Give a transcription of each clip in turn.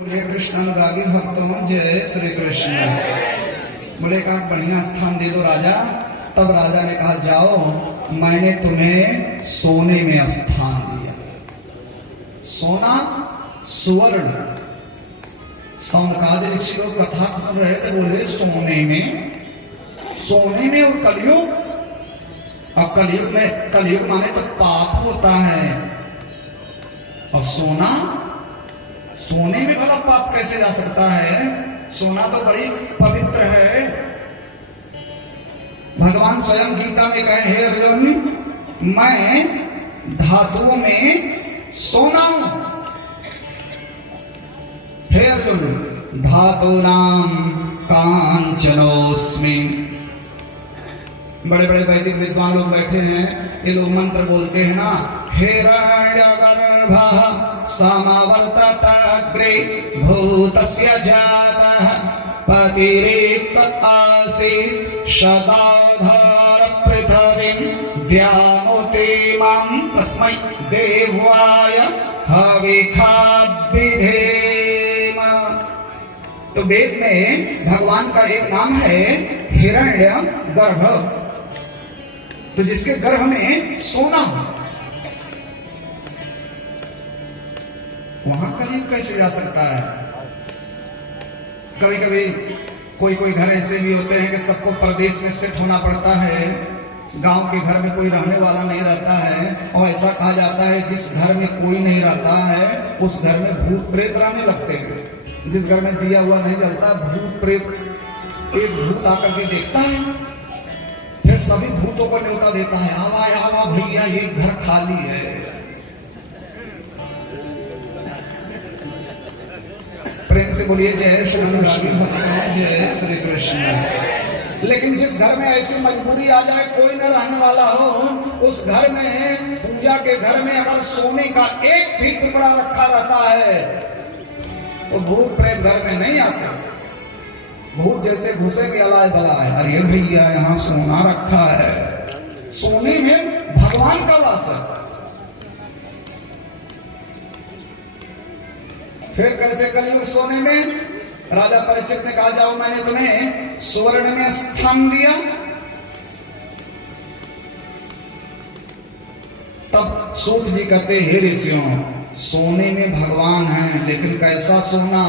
बोले कृष्ण अनुरागी भक्तों जय श्री कृष्ण। बोले कहा बढ़िया स्थान दे दो राजा। तब राजा ने कहा जाओ, मैंने तुम्हें सोने में स्थान दिया। सोना सुवर्ण। सौनकादि ऋषि लोग कथा सुन रहे थे, बोले सोने में और कलयुग। अब कलयुग माने तो पाप होता है, और सोने में भला पाप कैसे जा सकता है? सोना तो बड़ी पवित्र है। भगवान स्वयं गीता में कहे, हे अर्जुन, मैं धातुओं में सोना हूं। हे अर्जुन, धातूनां कांचनोस्मि। बड़े बड़े वैदिक विद्वान लोग बैठे हैं, ये लोग मंत्र बोलते हैं ना, हिरण्यगर्भः समावर्तत अग्रे भूतस्य जातः पतिरेक आसीत् शताधर पृथ्वीं द्यामुतिमां तस्मै देवाय हविखा विधेम। तो वेद में भगवान का एक नाम है हिरण्य गर्भ। तो जिसके गर्भ में सोना हो, वहां कलयुग कैसे जा सकता है? कभी कभी कोई घर ऐसे भी होते हैं कि सबको प्रदेश में शिफ्ट होना पड़ता है, गांव के घर में कोई रहने वाला नहीं रहता है, और ऐसा कहा जाता है जिस घर में कोई नहीं रहता है उस घर में भूत प्रेत रहने लगते हैं। जिस घर में दिया हुआ नहीं जलता, भूत प्रेत एक भूत आकर के देखता है, फिर सभी भूतों को न्योता देता है, आवा आवा भैया ये घर खाली है। प्रेम से बोलिए जय श्री कृष्ण, जय श्री कृष्ण। लेकिन जिस घर में ऐसी मजबूरी आ जाए, कोई न रहने वाला हो, उस घर में, पूजा के घर में अगर सोने का एक भी टुकड़ा रखा रहता है तो भूत प्रेत घर में नहीं आते। भूत जैसे घुसेंगे अलाय बलाय, अरे भैया यहाँ सोना रखा है। सोने में भगवान का वास है। फिर कैसे कलयुग सोने में? राजा परीक्षित ने कहा जाओ, मैंने तुम्हें सुवर्ण में स्थान दिया। तब सूत जी कहते, हे ऋषियों, सोने में भगवान है, लेकिन कैसा सोना?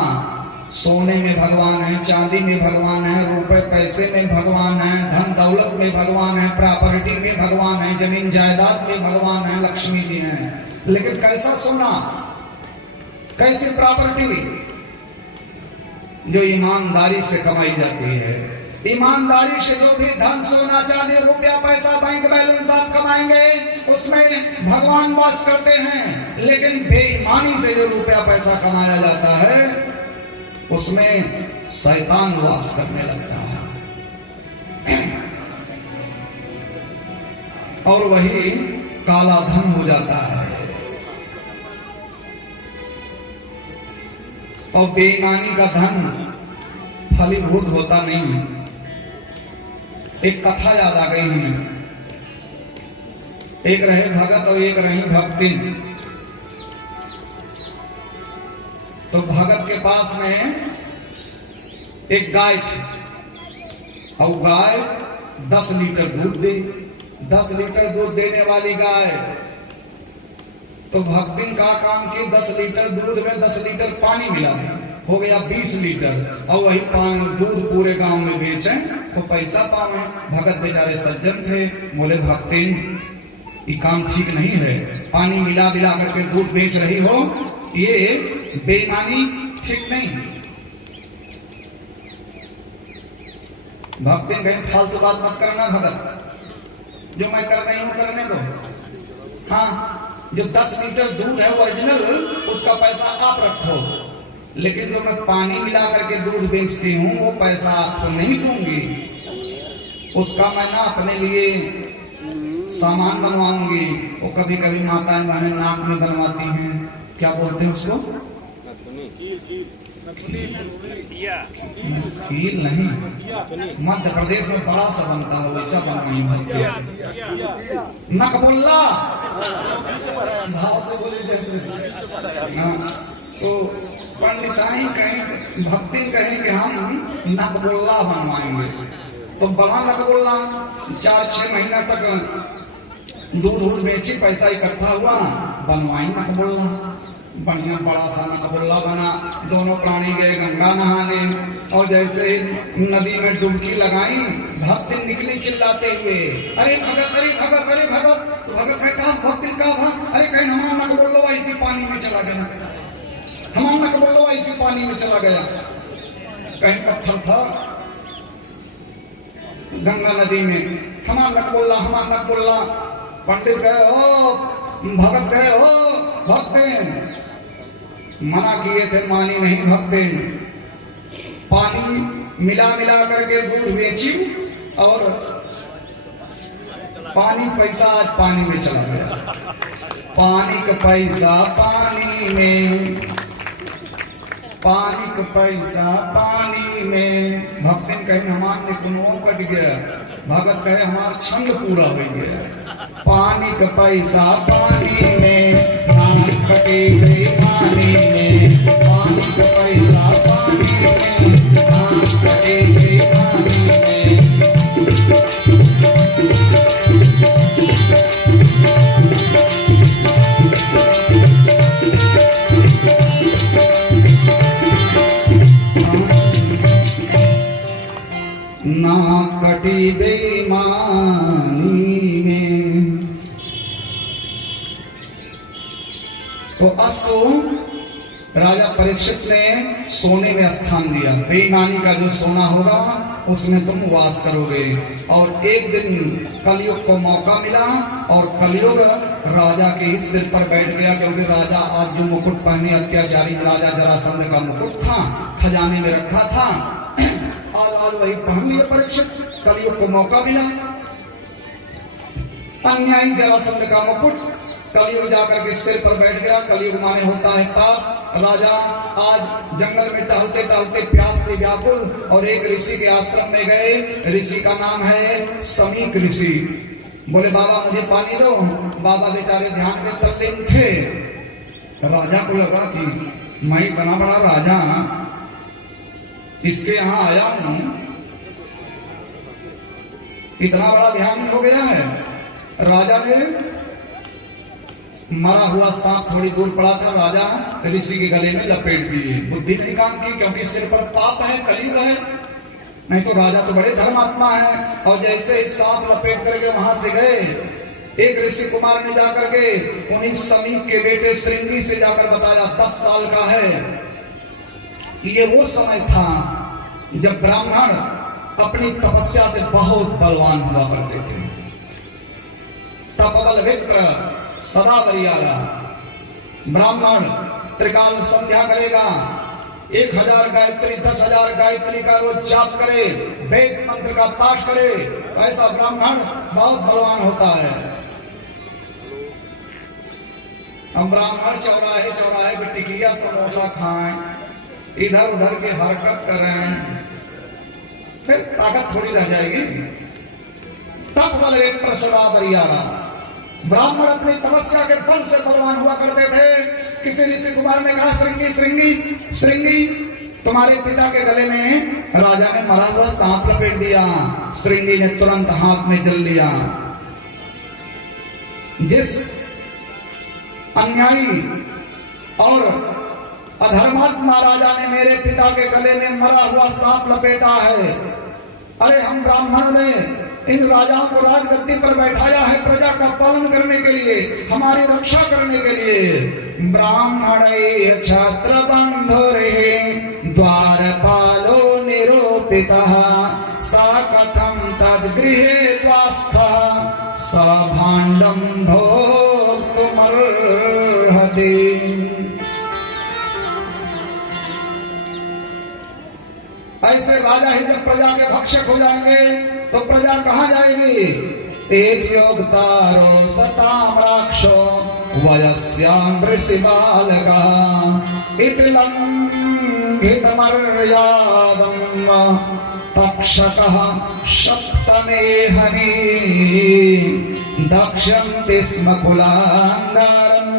सोने में भगवान है, चांदी में भगवान है, रुपए पैसे में भगवान है, धन दौलत में भगवान है, प्रॉपर्टी में भगवान है, जमीन जायदाद में भगवान है, लक्ष्मी जी है। लेकिन कैसा सोना, कैसी प्रॉपर्टी? जो ईमानदारी से कमाई जाती है। ईमानदारी से जो भी धन, सोना, चांदी, रुपया, पैसा, बैंक बैलेंस आप कमाएंगे, उसमें भगवान वास करते हैं। लेकिन बेईमानी से जो रुपया पैसा कमाया जाता है, उसमें शैतान वास करने लगता है, और वही काला धन हो जाता है। और बेईमानी का धन फलीभूत होता नहीं। एक कथा याद आ गई हमें। एक रहे भगत और एक रही भक्तिन। तो भगत के पास में एक गाय थी, और गाय 10 लीटर दूध दे। 10 लीटर दूध देने वाली गाय। तो भक्तिन का काम की 10 लीटर दूध में 10 लीटर पानी मिला, हो गया 20 लीटर। और वही पानी दूध पूरे गांव में बेचे तो पैसा पावे। भगत बेचारे सज्जन थे, बोले भक्तिन ये काम ठीक नहीं है, पानी मिला करके दूध बेच रही हो, ये बेईमानी ठीक नहीं। भक्तिन कहीं फालतू बात मत करना भगत, जो मैं कर रही हूं करने दो। हाँ, जो 10 लीटर दूध है ओरिजिनल, उसका पैसा आप रखो, लेकिन जो मैं पानी मिला करके दूध बेचती हूँ वो पैसा आपको नहीं दूंगी। उसका मैं ना अपने लिए सामान बनवाऊंगी। वो कभी कभी माताएं बहनें नाक में बनवाती हैं, क्या बोलते हैं उसको? खीर नहीं, मध्य प्रदेश में बड़ा सा बनता है, वैसा बनवाई भैया। नकबुल्ला भाव से बोले जैसे। तो पंडिताई कहें, भक्ति कहें कि हम नकबुल्ला बनवाएंगे, तो बड़ा नकबुल्ला 4-6 महीना तक दूध बेची, पैसा इकट्ठा हुआ, बनवाई नकबुल्ला, बढ़िया बड़ा सा नकबुल्ला बना। दोनों प्राणी गए गंगा नहाने, और जैसे नदी में डुबकी लगाई, भक्त निकली चिल्लाते हुए, अरे भगत, अरे भगत, अरे भगत। तो भगत कहा भक्त का था, अरे कहीं हमारा नकबुल्ला ऐसी पानी में चला गया, हमारा नकबुल्ला ऐसी पानी में चला गया। कहीं पत्थर था गंगा नदी में, हमारा नकबुल्ला, हमारा नकबुल्ला। पंडित गए हो, भगत गए हो, भक्त मना किए थे, मानी नहीं भक्त। पानी मिला करके दूध बेची, और पानी पैसा आज पानी में चला गया। पानी का पैसा पानी में, पानी का पैसा पानी में। भक्तिन कहे हमार ने कुनों कट गया, भगत कहे हमार छंद पूरा हो गया। पानी का पैसा पानी में, नाम कटे गए पानी में। पानी का पैसा पानी में, नाम कटे गए पानी में। ना कटी बेईमानी में। तो अस्तु राजा परीक्षित ने सोने में स्थान दिया, बेईमानी का जो सोना होगा उसमें तुम वास करोगे। और एक दिन कलयुग को मौका मिला, और कलयुग राजा के सिर पर बैठ गया, क्योंकि राजा आज जो मुकुट पहने अत्याचारी राजा जरासंध का मुकुट था, खजाने में रखा था, और आज वही पहन लिया परीक्षित। कलयुग को मौका मिला, अन्यायी जरासंध का मुकुट कलयुग जाकर के सिर पर बैठ गया। कलयुग माने होता है पाप। राजा आज जंगल में टहलते टहलते प्यास से व्याकुल, और एक ऋषि के आश्रम में गए। ऋषि का नाम है समीक ऋषि। बोले बाबा मुझे पानी दो। बाबा बेचारे ध्यान में तल्लीन थे। राजा को लगा कि मैं इतना बड़ा राजा इसके यहाँ आया हूं, इतना बड़ा ध्यान हो गया है। राजा ने मरा हुआ सांप थोड़ी दूर पड़ा था, राजा ऋषि के गले में लपेट दिए। बुद्धि नहीं काम की, क्योंकि सिर पर पाप है, कलयुग है। नहीं तो राजा तो बड़े धर्मात्मा है। और जैसे सांप लपेट करके वहां से गए, एक ऋषि कुमार ने जाकर के उन्हीं समीप के बेटे श्रृंगी से जाकर बताया, 10 साल का है। ये वो समय था जब ब्राह्मण अपनी तपस्या से बहुत बलवान हुआ करते थे। तपबल विप्र सदा बरियाला। ब्राह्मण त्रिकाल संध्या करेगा, 1000 गायत्री 10,000 गायत्री का रोज जाप करे, वेद मंत्र का पाठ करे, तो ऐसा ब्राह्मण बहुत बलवान होता है। हम ब्राह्मण चौराहे चौराहे पे टिकिया समोसा खाएं, इधर उधर के हरकत करें, फिर ताकत थोड़ी रह जाएगी। तप बल एक प्रसदा बरियाला। ब्राह्मण अपनी तपस्या के बल से बलवान हुआ करते थे। किसी ऋषि कुमार ने कहा, श्रृंगी श्रृंगी श्रृंगी, तुम्हारे पिता के गले में राजा ने मरा हुआ सांप लपेट दिया। श्रृंगी ने तुरंत हाथ में जल लिया। जिस अन्यायी और अधर्मात्मा राजा ने मेरे पिता के गले में मरा हुआ सांप लपेटा है, अरे हम ब्राह्मण ने इन राजाओं को राजगद्दी पर बैठाया है प्रजा का पालन करने के लिए, हमारी रक्षा करने के लिए। ब्राह्मण छत्र बंधुरे द्वारपालो निरूपितः सा कथम तद्गृहे त्वास्था स भाण्डं भोक्तुमर्हति। ऐसे राजा ही जब प्रजा के भक्षक हो जाएंगे तो प्रजा कहाँ जाएगी? तेज योगतारो सताम राक्षो वयस्याम ऋषि बालका इतिलंघितमर्यादं तक्षकः सप्तमे हनि दक्षन्ति स्म कुलांगारं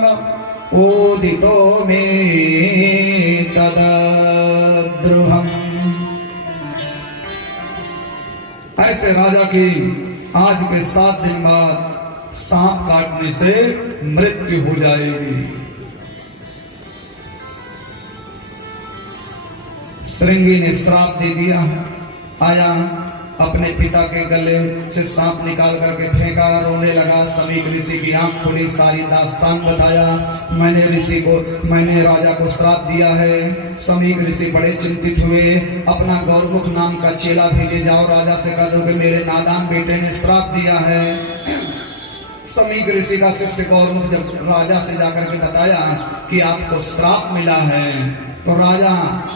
उदितो मे तदद्रुहम्। ऐसे राजा की आज के 7 दिन बाद सांप काटने से मृत्यु हो जाएगी। श्रृंगी ने श्राप दे दिया, आया अपने पिता के गले से सांप निकाल करके फेंका, रोने लगा। समीक ऋषि की आंख खुली, सारी दास्तान बताया, मैंने राजा को श्राप दिया है। समीक ऋषि बड़े चिंतित हुए, अपना गौरमुख नाम का चेला भेजे, जाओ राजा से कह दो कि मेरे नादान बेटे ने श्राप दिया है। समीक ऋषि का शिष्य गौरमुख जब राजा से जाकर के बताया कि आपको श्राप मिला है, तो राजा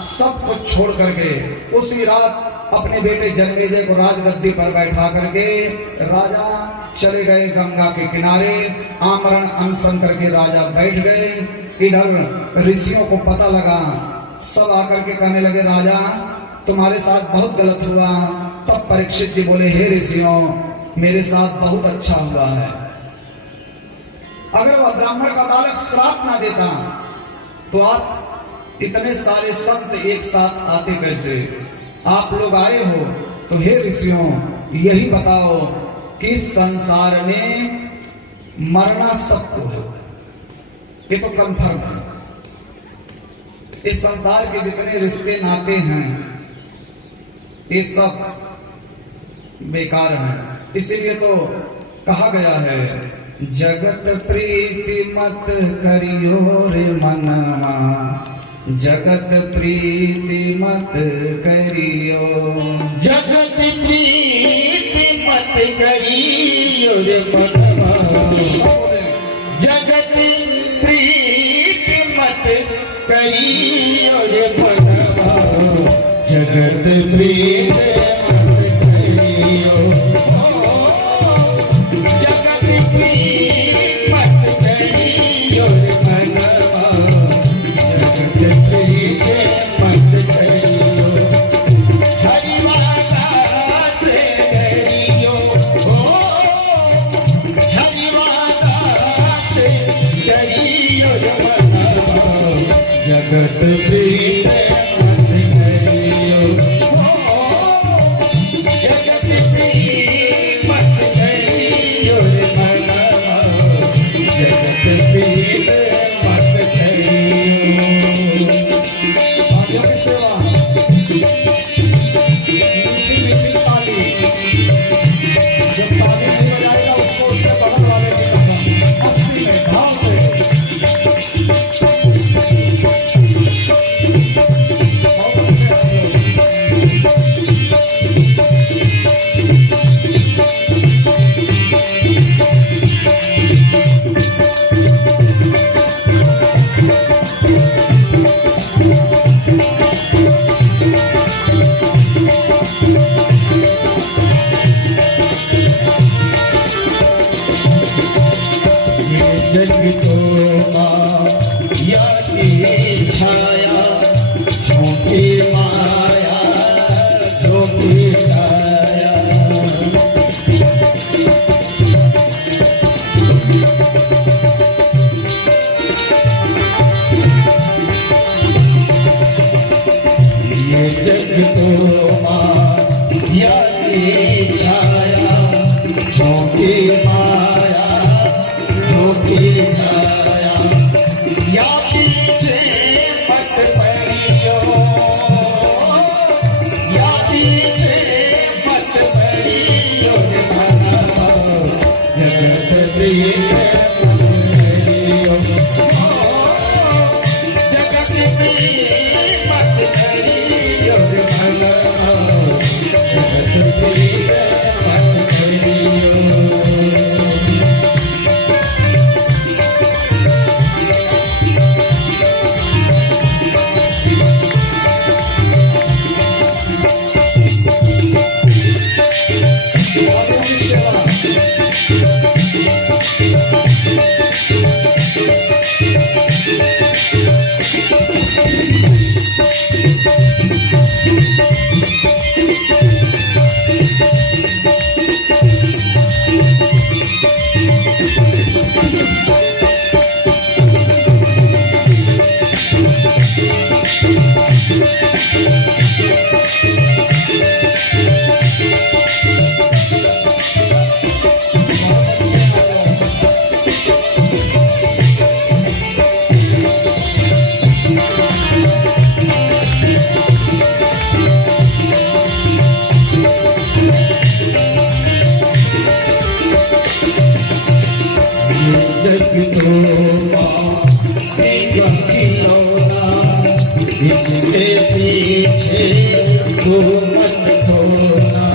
सब कुछ छोड़ करके उसी रात अपने बेटे जन्मेजय को राजगद्दी पर बैठा करके राजा चले गए गंगा के किनारे। आमरण अनशन करके राजा बैठ गए। इधर ऋषियों को पता लगा, सब आकर के कहने लगे, राजा तुम्हारे साथ बहुत गलत हुआ। तब परीक्षित जी बोले, हे ऋषियों, मेरे साथ बहुत अच्छा हुआ है। अगर वह ब्राह्मण का बालक श्राप ना देता तो आप इतने सारे संत एक साथ आते कैसे? आप लोग आए हो तो हे ऋषियों, यही बताओ कि इस संसार में मरना सबको है, ये तो कंफर्म है। इस संसार के जितने रिश्ते नाते हैं ये सब बेकार हैं। इसीलिए तो कहा गया है, जगत प्रीति मत करियो रे मनवा, जगत प्रीति मत करियो, जगत प्रीति मत करियो रे मनवा, जगत प्रीति मत करियो रे मनवा, जगत प्रीति मत करियो, जगत प्रीति मत करियो रे मनवा, जगत प्रीति मत करियो, हरिवादा से करियो, हरिवादा से करियो रे मनवा, जगत प्रीति मत करियो, जगत प्रीति मत करियो रे मनवा, जगत प्रीति मत करियो। आगे की सेवा मीठी मीठी ताली, जब ताली नहीं बजाएगा उसको उसके बगल वाले की कसम, मस्ती में भाव में। बहुत अच्छे हैं ये जग तो माया की छाया, झोंकी माया झोंकी छाया, ये जग तो माया की छाया, झोंकी माया झोंकी छाया, या पीछे मत पड़ियो, या पीछे मत पड़ियो रे मनवा, जगत प्रीति मत करियो, जगत प्रीति मत करियो रे मनवा, पीछे तू मत खोना।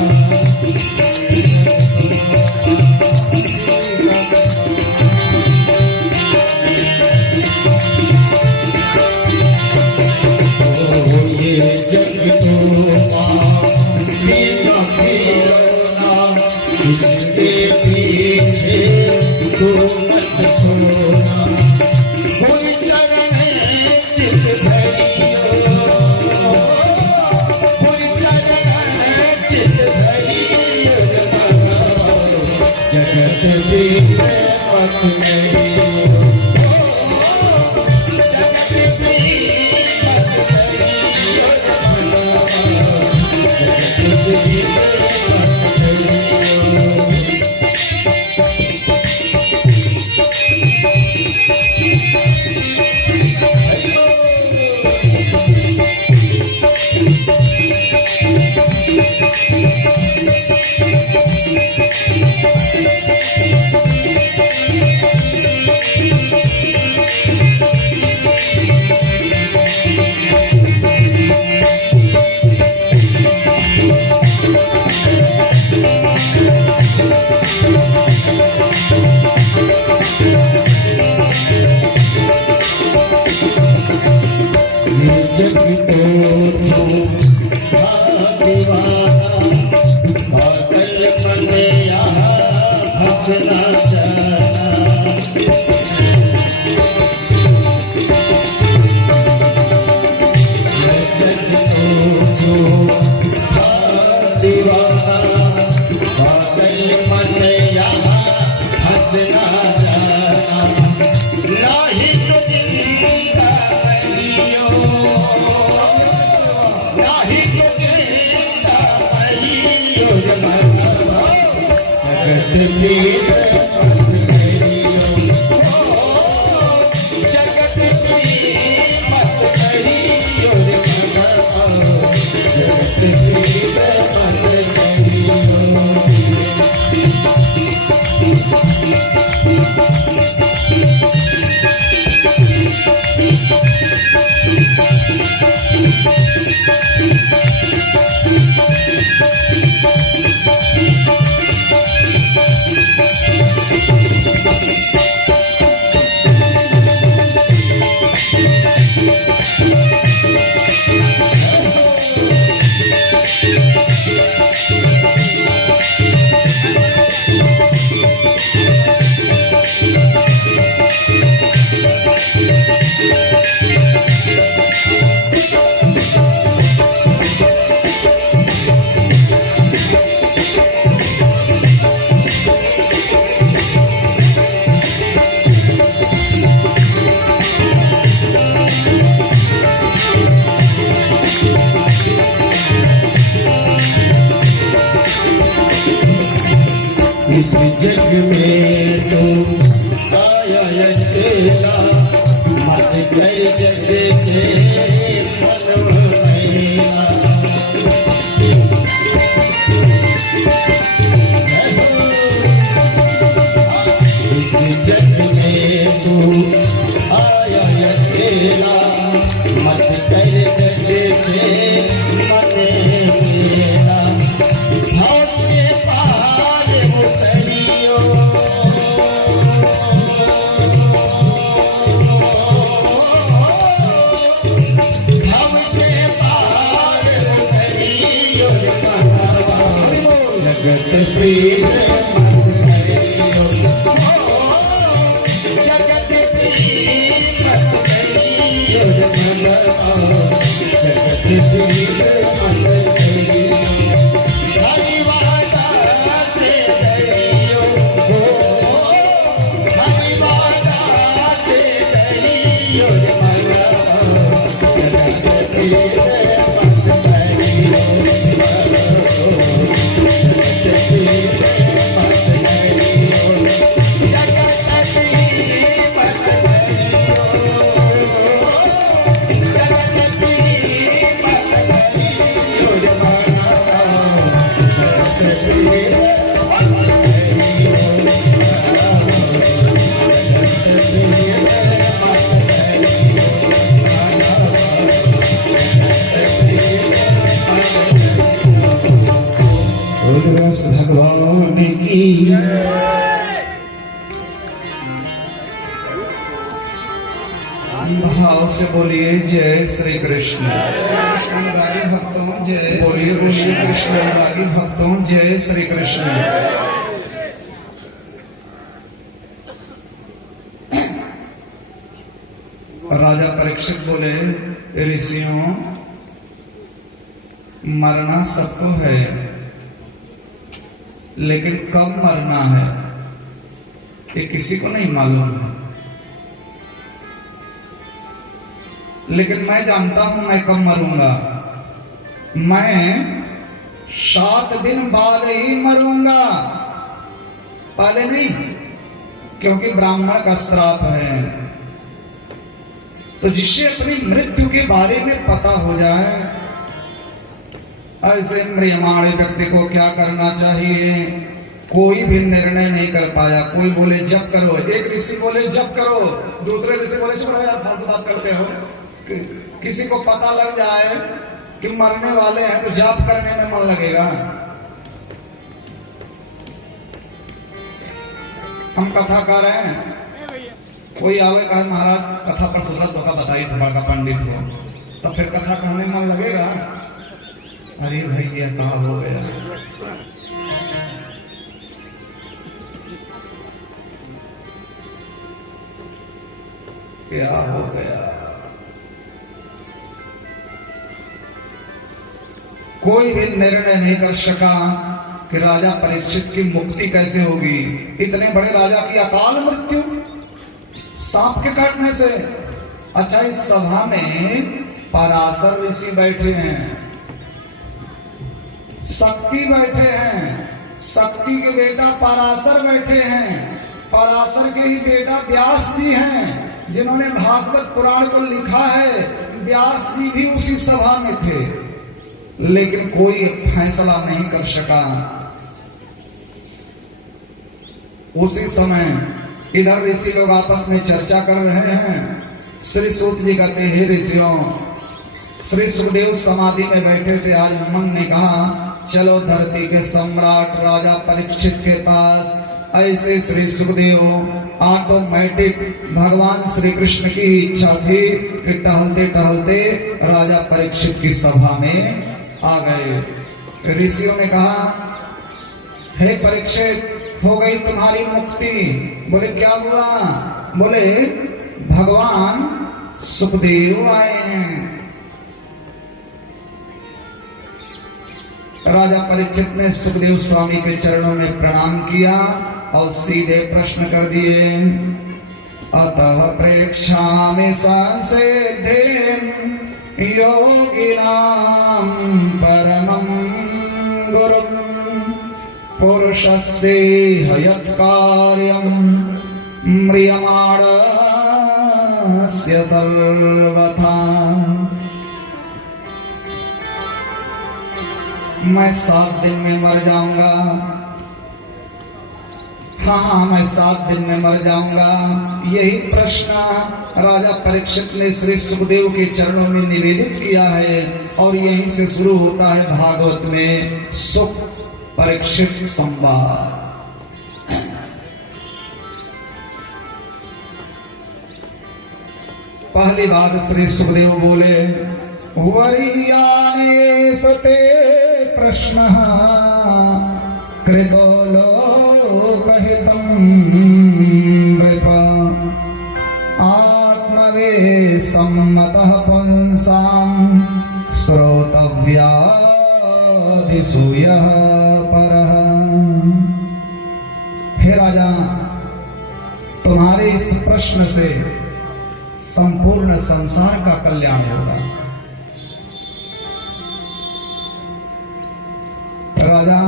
ये जग तो पीना पीना, इसके पीछे तू मत छोड़ना। कोई चरण चित भरियो, कोई चरण चित भरियो, जगत बीत पथ नहीं। इस जग में तो आया अकेला, मत कर जग से मन मैला। इस जग में तो आया अकेला, मत कर जग से मन मैला। जगत प्रीत जगत प्रीत जगत प्रीत से बोलिए जय श्री कृष्ण। कृष्ण अनुरागी भक्तों जय, बोलिए बोलिए कृष्ण अनुरागी भक्तों जय श्री कृष्ण। राजा परीक्षित बोले, ऋषियों मरना सबको है, लेकिन कब मरना है ये किसी को नहीं मालूम है, लेकिन मैं जानता हूं मैं कब मरूंगा। मैं 7 दिन बाद ही मरूंगा, पहले नहीं, क्योंकि ब्राह्मण का श्राप है। तो जिससे अपनी मृत्यु के बारे में पता हो जाए, ऐसे म्रियमाण व्यक्ति को क्या करना चाहिए, कोई भी निर्णय नहीं कर पाया। कोई बोले जप करो, एक ऋषि बोले जप करो, दूसरे ऋषि बोले चलो यार फालतू बात करते हो। किसी को पता लग जाए कि मरने वाले हैं तो जाप करने में मन लगेगा। हम कथा कर रहे हैं, कोई आवे कहा महाराज कथा पर सूरत धोखा बताइए, तुम्हारा का पंडित हो, तो फिर कथा करने में मन लगेगा। अरे भैया कहा हो गया, क्या हो गया। कोई भी निर्णय नहीं कर सका कि राजा परीक्षित की मुक्ति कैसे होगी। इतने बड़े राजा की अकाल मृत्यु सांप के काटने से। अच्छा, इस सभा में पराशर ऋषि बैठे हैं, शक्ति बैठे हैं, शक्ति के बेटा पराशर बैठे हैं, पराशर के ही बेटा व्यास जी हैं जिन्होंने भागवत पुराण को लिखा है। व्यास जी भी उसी सभा में थे, लेकिन कोई फैसला नहीं कर सका। उसी समय इधर ऋषि लोग आपस में चर्चा कर रहे हैं। श्री सूत जी कहते हैं, ऋषियों, श्री सुखदेव समाधि में बैठे थे। आज मन ने कहा चलो धरती के सम्राट राजा परीक्षित के पास। ऐसे श्री सुखदेव ऑटोमेटिक भगवान श्री कृष्ण की इच्छा थी कि टहलते टहलते राजा परीक्षित की सभा में आ गए। ऋषियों ने कहा, हे परीक्षित, हो गई तुम्हारी मुक्ति। बोले क्या हुआ? बोले भगवान सुखदेव आए हैं। राजा परीक्षित ने सुखदेव स्वामी के चरणों में प्रणाम किया और सीधे प्रश्न कर दिए, अतः प्रेक्षामि संसिद्धिं योगिनां परमं गुरुं पुरुषस्य यत् कार्यं म्रियमाणस्य सर्वथा। मैं 7 दिन में मर जाऊंगा। हाँ, मैं 7 दिन में मर जाऊंगा। यही प्रश्न राजा परीक्षित ने श्री सुखदेव के चरणों में निवेदित किया है और यहीं से शुरू होता है भागवत में सुख परीक्षित संवाद। पहली बार श्री सुखदेव बोले, वरीयाने सते प्रश्न कृतो लोकहितं नृप आत्मवे सम्मतः पुंसां श्रोतव्यादिसूयः परः। हे राजा, तुम्हारे इस प्रश्न से संपूर्ण संसार का कल्याण होगा। राजा,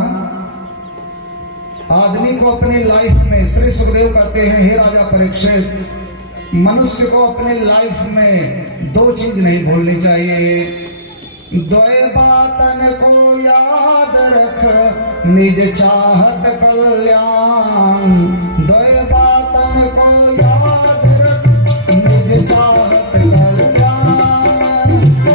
आदमी को अपनी लाइफ में, श्री सुखदेव कहते हैं, हे राजा परीक्षित, मनुष्य को अपने लाइफ में 2 चीज नहीं भूलनी चाहिए। 2 बातन को याद रख, निज चाहत कल्याण। 2 बातन को याद रख, निज चाहत कल्याण।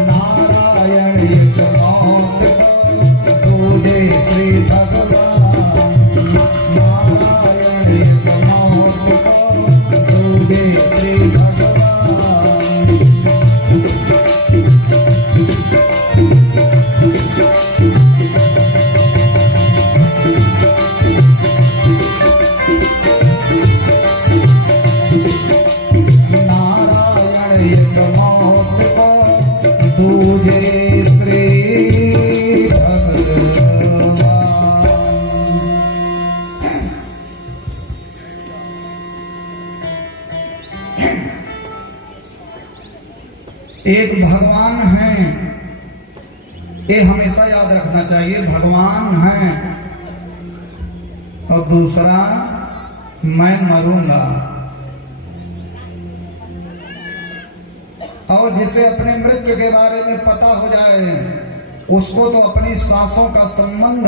नारायण एक मौत को दूजे श्री भगवान। नारायण एक मौत को दूजे श्री भगवान। एक भगवान हैं, ये हमेशा याद रखना चाहिए, भगवान हैं, और दूसरा मैं मरूंगा। और जिसे अपने मृत्यु के बारे में पता हो जाए उसको तो अपनी सांसों का संबंध,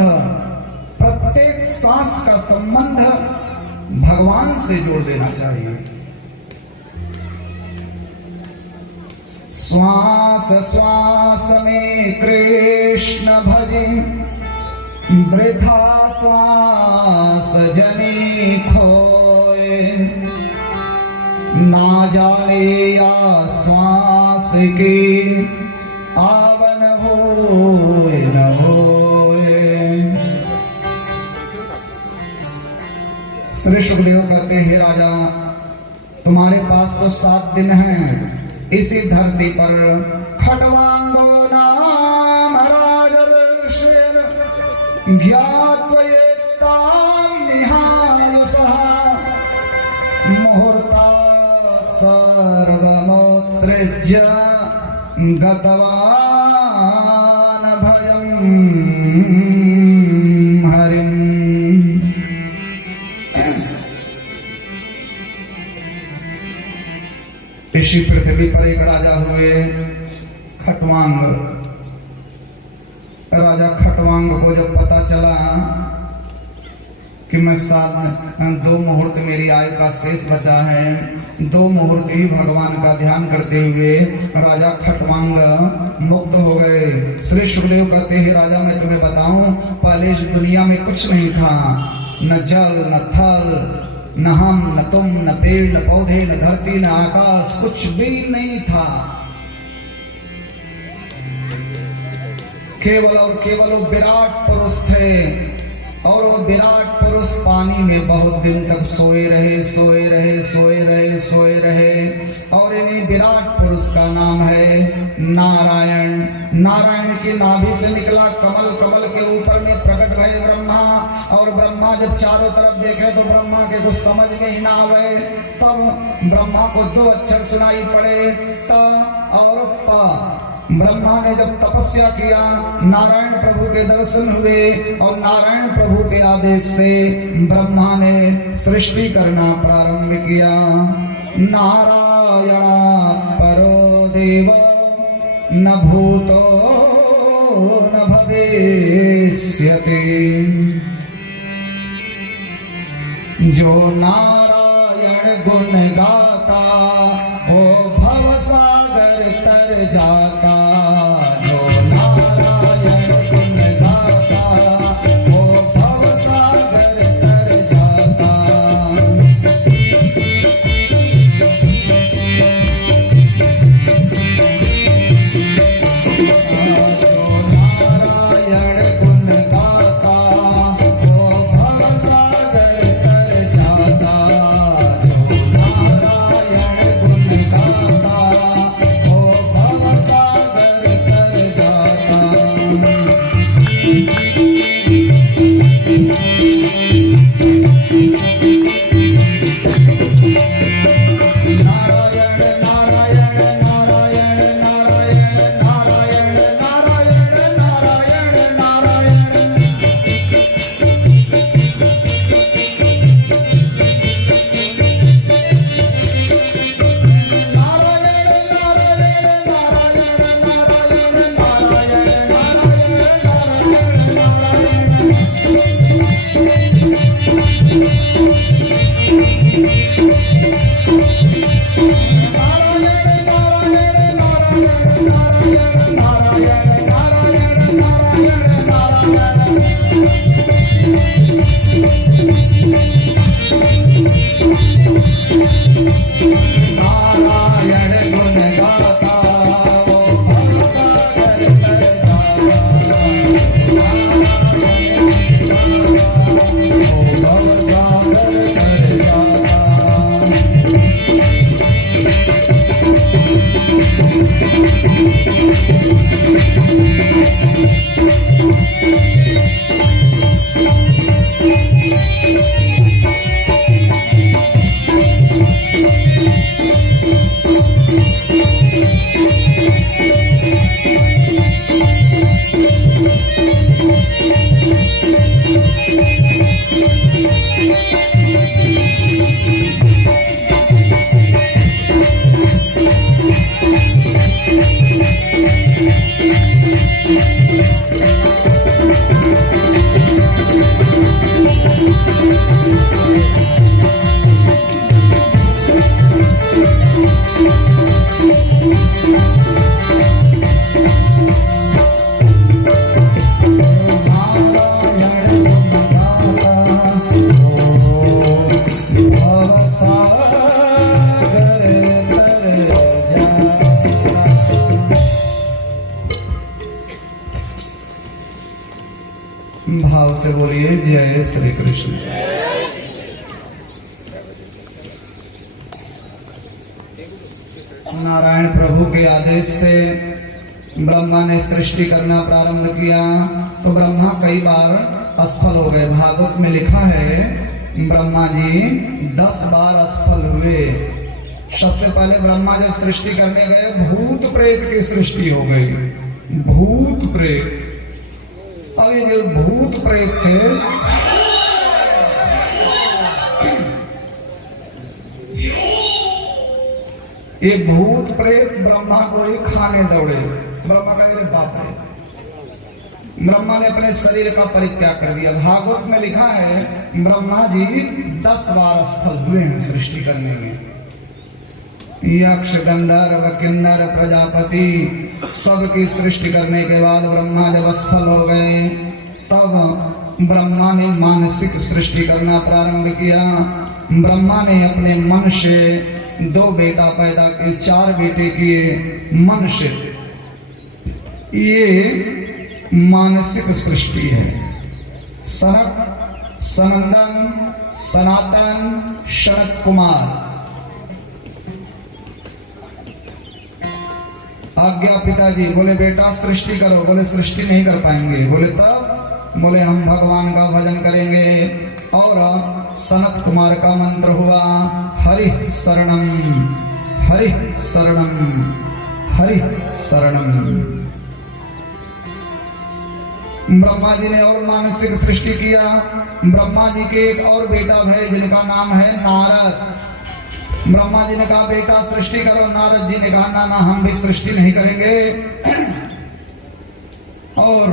प्रत्येक सांस का संबंध भगवान से जोड़ देना चाहिए। श्वास श्वास में कृष्ण भजे, वृथा श्वास जनी खोए, ना जाने या श्वास की आवन होए न होए। श्री सुखदेव कहते हैं, राजा तुम्हारे पास तो 7 दिन हैं इसी धरती पर। खट्वांगो नाम राजर्षिर ज्ञात्वयेतां निहायुषः, मुहूर्तात् सर्वमुत्सृज्य गतवान् भयं हरिम्। इसी पृथ्वी पर एक राजा हुए खट्वांग। राजा खट्वांग को जब पता चला कि मैं 2 मुहूर्त मेरी आयु का शेष बचा है, 2 मुहूर्त ही भगवान का ध्यान करते हुए राजा खट्वांग मुक्त हो गए। श्री सुखदेव कहते हैं, राजा मैं तुम्हें बताऊं, पहले इस दुनिया में कुछ नहीं था, न जल न थल, न हम न तुम, न पेड़ न पौधे, न धरती न आकाश, कुछ भी नहीं था। केवल और केवल वो विराट पुरुष थे, और वो विराट पुरुष पानी में बहुत दिन तक सोए रहे, सोए रहे, सोए रहे, सोए रहे। और इन्हीं विराट पुरुष का नाम है नारायण। नारायण की नाभि से निकला कमल, कमल के ऊपर में प्रकट भय ब्रह्मा। और ब्रह्मा जब चारों तरफ देखे तो ब्रह्मा के कुछ समझ में ही ना आवे, तब ब्रह्मा को 2 अक्षर सुनाई पड़े, त और प। ब्रह्मा ने जब तपस्या किया, नारायण प्रभु के दर्शन हुए, और नारायण प्रभु के आदेश से ब्रह्मा ने सृष्टि करना प्रारंभ किया। नारायणात् परो देवो न भूतो न भविष्यति। जो नारायण गुण गाता वो भव सागर तर जाता। जो नारायण गुण गाता वो भव सागर तर जाता। नारायण भाव से बोलिए जय श्री कृष्ण। नारायण प्रभु के आदेश से ब्रह्मा ने सृष्टि करना प्रारंभ किया तो ब्रह्मा कई बार असफल हो गए। भागवत में लिखा है ब्रह्मा जी 10 बार असफल हुए। सबसे पहले ब्रह्मा जब सृष्टि करने गए भूत प्रेत की सृष्टि हो गई। भूत प्रेत, अब ये जो भूत प्रेत थे ये भूत प्रेत ब्रह्मा को ही खाने दौड़े। ब्रह्मा का मेरे बाप रे, ब्रह्मा ने अपने शरीर का परित्याग कर दिया। भागवत में लिखा है ब्रह्मा जी 10 बार असफल हुए हैं सृष्टि करने में। यक्ष गंधर्व किन्नर प्रजापति सबकी सृष्टि करने के बाद ब्रह्मा जब असफल हो गए तब ब्रह्मा ने मानसिक सृष्टि करना प्रारंभ किया। ब्रह्मा ने अपने मन से 2 बेटा पैदा किए, 4 बेटे किए मन से। ये मानसिक सृष्टि है। सनक, सनंदन, सनातन, शरत कुमार। आज्ञा पिताजी, बोले बेटा सृष्टि करो। बोले सृष्टि नहीं कर पाएंगे। बोले तब? बोले हम भगवान का भजन करेंगे। और सनत कुमार का मंत्र हुआ हरि शरणम, हरि शरणम, हरि शरणम। ब्रह्मा जी ने और मानसिक सृष्टि किया। ब्रह्मा जी के एक और बेटा है जिनका नाम है नारद। ब्रह्मा जी ने कहा बेटा सृष्टि करो। नारद जी ने कहा ना ना हम भी सृष्टि नहीं करेंगे। और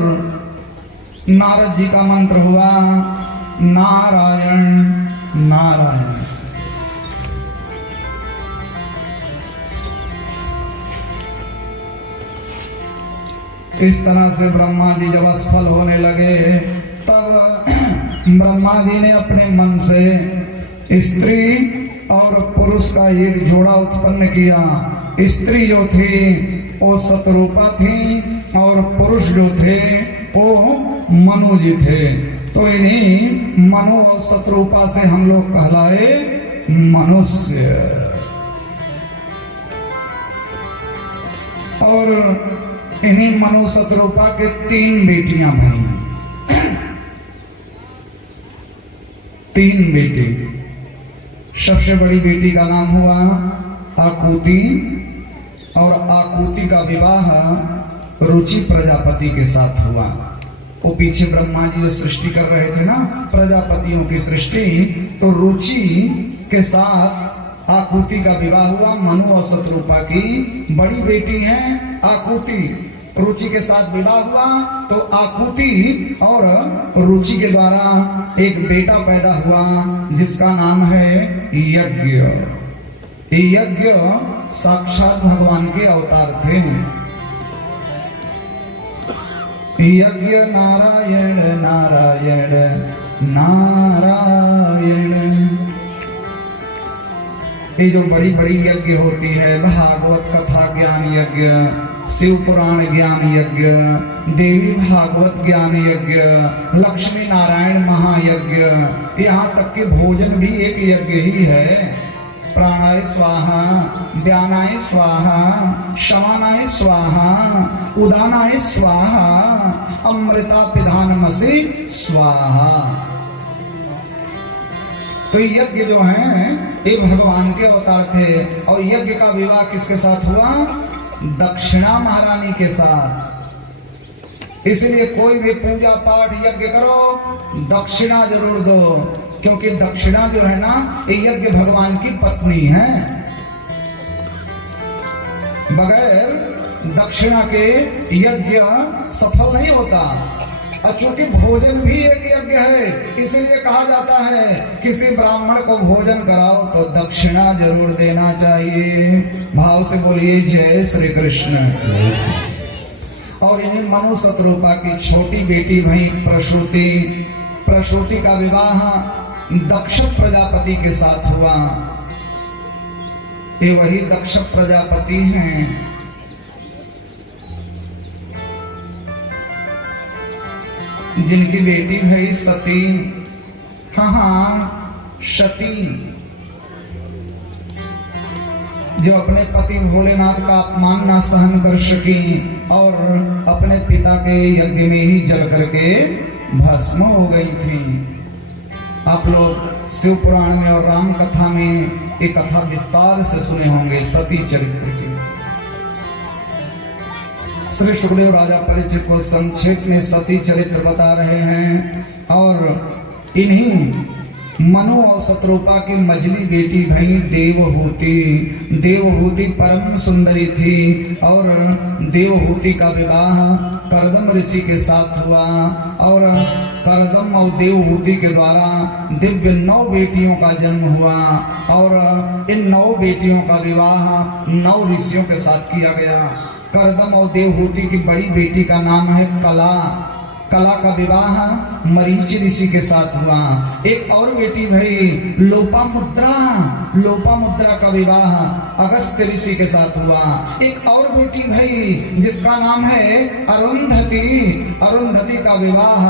नारद जी का मंत्र हुआ नारायण नारायण। इस तरह से ब्रह्मा जी जब असफल होने लगे तब ब्रह्मा जी ने अपने मन से स्त्री और पुरुष का एक जोड़ा उत्पन्न किया। स्त्री जो थी वो शतरूपा थी और पुरुष जो थे वो मनु जी थे। तो इन्हीं मनु और शतरूपा से हम लोग कहलाए मनुष्य। और इन्हीं मनु शतरूपा के 3 बेटियां भाई, 3 बेटे। सबसे बड़ी बेटी का नाम हुआ आकुति और आकुति का विवाह रुचि प्रजापति के साथ हुआ। वो पीछे ब्रह्मा जी जो सृष्टि कर रहे थे ना प्रजापतियों की सृष्टि, तो रुचि के साथ आकुति का विवाह हुआ। मनु और शतरूपा की बड़ी बेटी है आकुति, रुचि के साथ विवाह हुआ। तो आकुति और रुचि के द्वारा एक बेटा पैदा हुआ जिसका नाम है यज्ञ। यज्ञ साक्षात भगवान के अवतार थे। यज्ञ नारायण नारायण नारायण। ये जो बड़ी बड़ी यज्ञ होती है, भागवत कथा ज्ञान यज्ञ, शिव पुराण ज्ञान यज्ञ, देवी भागवत ज्ञान यज्ञ, लक्ष्मी नारायण महायज्ञ, यहाँ तक कि भोजन भी एक यज्ञ ही है। प्राणाय स्वाहा, ध्यानाय स्वाहा, शमानाय स्वाहा, उदानाय स्वाहा, अमृता पिधानमसि स्वाहा। तो यज्ञ जो है ये भगवान के अवतार थे। और यज्ञ का विवाह किसके साथ हुआ? दक्षिणा महारानी के साथ। इसलिए कोई भी पूजा पाठ यज्ञ करो दक्षिणा जरूर दो, क्योंकि दक्षिणा जो है ना ये यज्ञ भगवान की पत्नी है। बगैर दक्षिणा के यज्ञ सफल नहीं होता। और चूंकि भोजन भी एक यज्ञ है, इसलिए कहा जाता है किसी ब्राह्मण को भोजन कराओ तो दक्षिणा जरूर देना चाहिए। भाव से बोलिए जय श्री कृष्ण। और इन्हीं मनु शतरूपा की छोटी बेटी भाई प्रसूति, प्रसूति का विवाह दक्ष प्रजापति के साथ हुआ। ये वही दक्ष प्रजापति हैं जिनकी बेटी भई सती, हाँ सती, जो अपने पति भोलेनाथ का अपमान ना सहन कर सकी और अपने पिता के यज्ञ में ही जल करके भस्म हो गई थी। आप लोग शिव पुराण में और राम कथा में एक कथा विस्तार से सुने होंगे सती चरित्र की। श्री सुखदेव राजा परिचित को संक्षेप में सती चरित्र बता रहे हैं और इन्हीं मनु और शत्रुपा की मझली बेटी भई देवहूति। देवहूति परम सुंदरी थी और देवहूति का विवाह करदम ऋषि के साथ हुआ और करदम और देवहूति के द्वारा दिव्य 9 बेटियों का जन्म हुआ और इन 9 बेटियों का विवाह 9 ऋषियों के साथ किया गया। करदम और देवहूति की बड़ी बेटी का नाम है कला। कला का विवाह मरीच ऋषि के साथ हुआ। एक और बेटी भई लोपामुद्रा। लोपामुद्रा का विवाह अगस्त्य ऋषि के साथ हुआ। एक और बेटी भई जिसका नाम है अरुंधति। अरुंधति का विवाह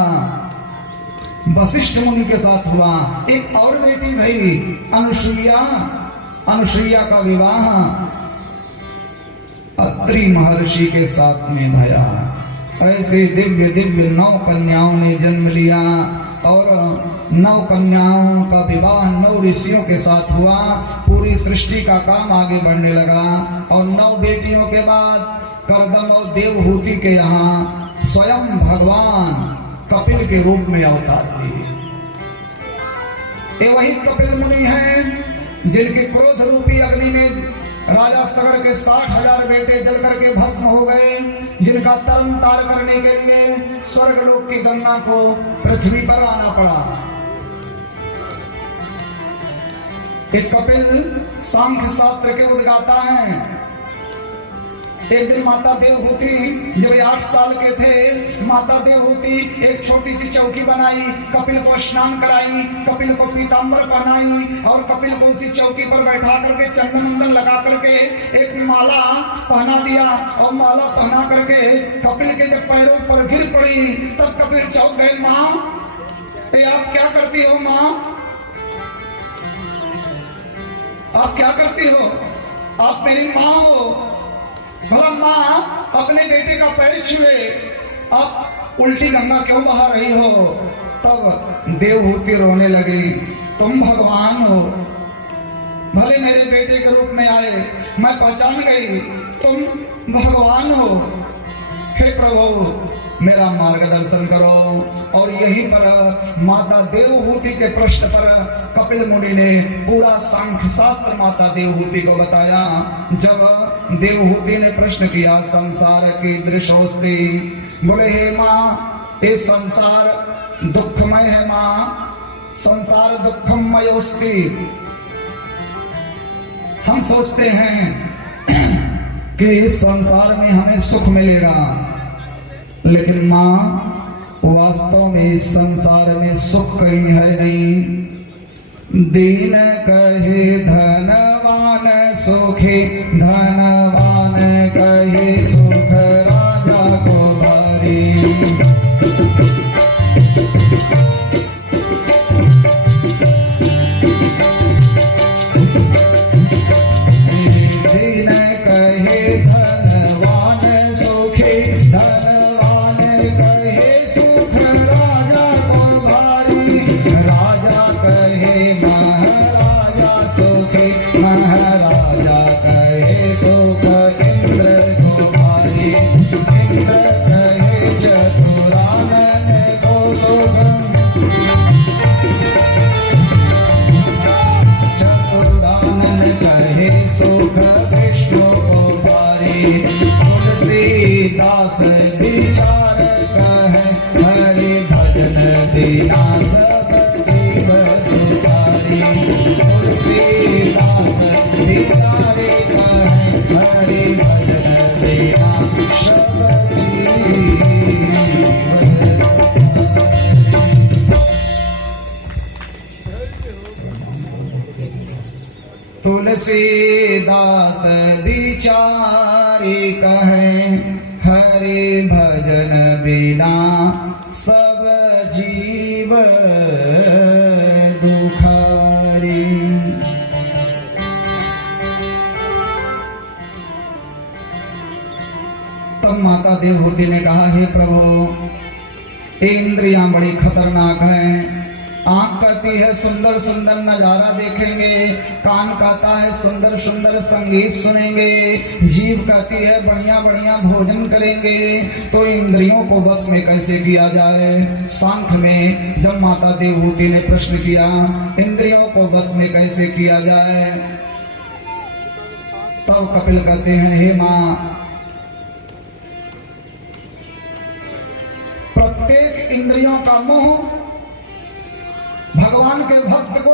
वशिष्ठ मुनि के साथ हुआ। एक और बेटी भई अनुसुईया। अनुसुईया का विवाह अत्रि महर्षि के साथ में भया। ऐसे दिव्य दिव्य 9 कन्याओं ने जन्म लिया और 9 कन्याओं का विवाह 9 ऋषियों के साथ हुआ। पूरी सृष्टि का काम आगे बढ़ने लगा और 9 बेटियों के बाद करदम और देवहूति के यहाँ स्वयं भगवान कपिल के रूप में अवतार लिए। ये वही कपिल मुनि हैं जिनके क्रोध रूपी अग्नि में राजा सगर के 60,000 बेटे जल करके भस्म हो गए, जिनका तरण तार करने के लिए स्वर्गलोक की गंगा को पृथ्वी पर आना पड़ा। एक कपिल सांख्य शास्त्र के उद्गाता हैं। एक दिन माता देवहूति जब 8 साल के थे, माता देवहूति एक छोटी सी चौकी बनाई, कपिल को स्नान कराई, कपिल को पीतांबर पहनाई और कपिल को उसी चौकी पर बैठा करके चंदन वंदन लगा करके एक माला पहना दिया और माला पहना करके कपिल के जब पैरों पर गिर पड़ी तब कपिल चौंक गए। माँ, ये आप क्या करती हो? माँ, आप क्या करती हो? आप मेरी माँ हो। भला माँ अपने बेटे का पैर छुए, आप उल्टी गंगा क्यों बहा रही हो? तब देवहूति रोने लगी। तुम भगवान हो, भले मेरे बेटे के रूप में आए, मैं पहचान गई तुम भगवान हो। हे प्रभु, मेरा मार्गदर्शन करो। और यहीं पर माता देवहूति के प्रश्न पर कपिल मुनि ने पूरा सांख्य शास्त्र माता देवहूति को बताया। जब देवहूति ने प्रश्न किया संसार की दृशोस्ति, बोले हे माँ, ये संसार दुखमय है माँ, संसार दुखमयोस्ति। हम सोचते हैं कि इस संसार में हमें सुख मिलेगा, लेकिन माँ वास्तव में इस संसार में सुख कहीं है नहीं। दीन कहे धनवान सुखी, धनवान कहे सुख राजा को भारी। दीन कहे धनवान सुखी, धनवान कहे सुख राजा को भारी। राजा कहे महाराजा सुखी, महाराजा कहे सुख इंद्र को भारी। इंद्र कहे चतुरानन को सुख, चतुरानन कहे सुख विष्णु को भारी। तुलसीदास विचार कहे, हरि भजन बिना सब जीव सुखारी। तुलसीदास विचार कहे, हरि भजन बिना सब जीव। तुलसीदास विचारी कहे, हरि भजन बिना सब दुखारी। तब माता देवहूति ने कहा, हे प्रभु, इंद्रियां बड़ी खतरनाक हैं। आंख कहती है सुंदर सुंदर नजारा देखेंगे, कान कहता है सुंदर सुंदर संगीत सुनेंगे, जीभ कहती है बढ़िया बढ़िया भोजन करेंगे, तो इंद्रियों को बस में कैसे किया जाए। सांख्य में जब माता देवहूति ने प्रश्न किया इंद्रियों को बस में कैसे किया जाए, तब कपिल कहते हैं, हे मां, प्रत्येक इंद्रियों का मुंह भगवान के भक्त को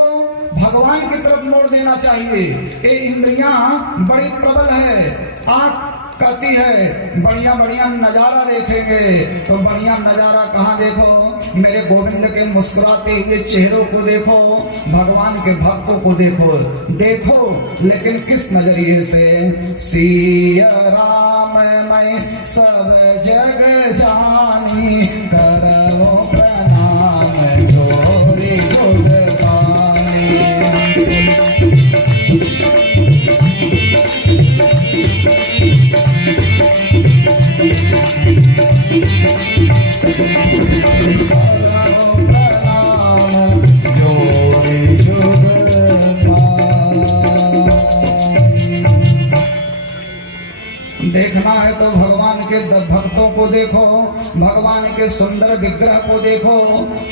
भगवान की तरफ मोड़ देना चाहिए। ये इंद्रियां बड़ी प्रबल है। आंख कहती है बढ़िया बढ़िया नजारा देखेंगे, तो बढ़िया नजारा कहाँ देखो, मेरे गोविंद के मुस्कुराते हुए चेहरों को देखो, भगवान के भक्तों को देखो, देखो लेकिन किस नजरिए से। सिया राम मैं सब जग जानी, करो प्रणाम जोरी जुग पानी। देखना है तो भगवान के भक्तों को देखो, भगवान के सुंदर विग्रह को देखो,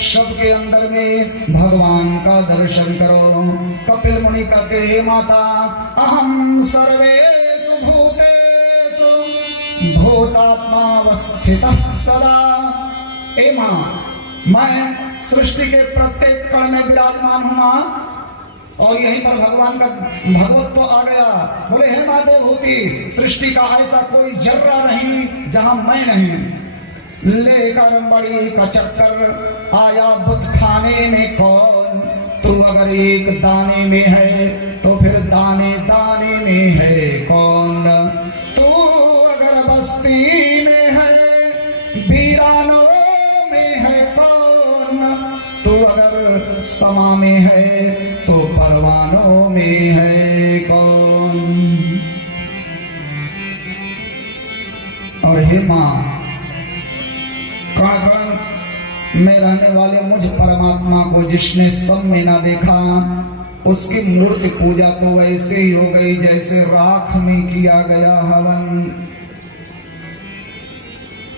सबके अंदर में भगवान का दर्शन करो। कपिल मुनि कहते, हे माता, अहम सर्वेषु भूतेषु भूतात्मावस्थितः सदा। ए मां, मैं सृष्टि के प्रत्येक कण में विराजमान हूं मां। और यहीं पर भगवान का भगवत तो आ गया। बोले, हे मां देवहूति, सृष्टि का ऐसा कोई जर्रा नहीं जहां मैं नहीं। लेकर बड़ी का चक्कर आया बुत खाने में कौन, तू अगर एक दाने में है तो फिर दाने दाने में है कौन। तू अगर बस्ती में है, वीरानों में है कौन। तू अगर समा में है तो परवानों में है कौन। और हे मां, कण कण में रहने वाले मुझ परमात्मा को जिसने सब में ना देखा, उसकी मूर्ति पूजा तो वैसे ही हो गई जैसे राख में किया गया हवन।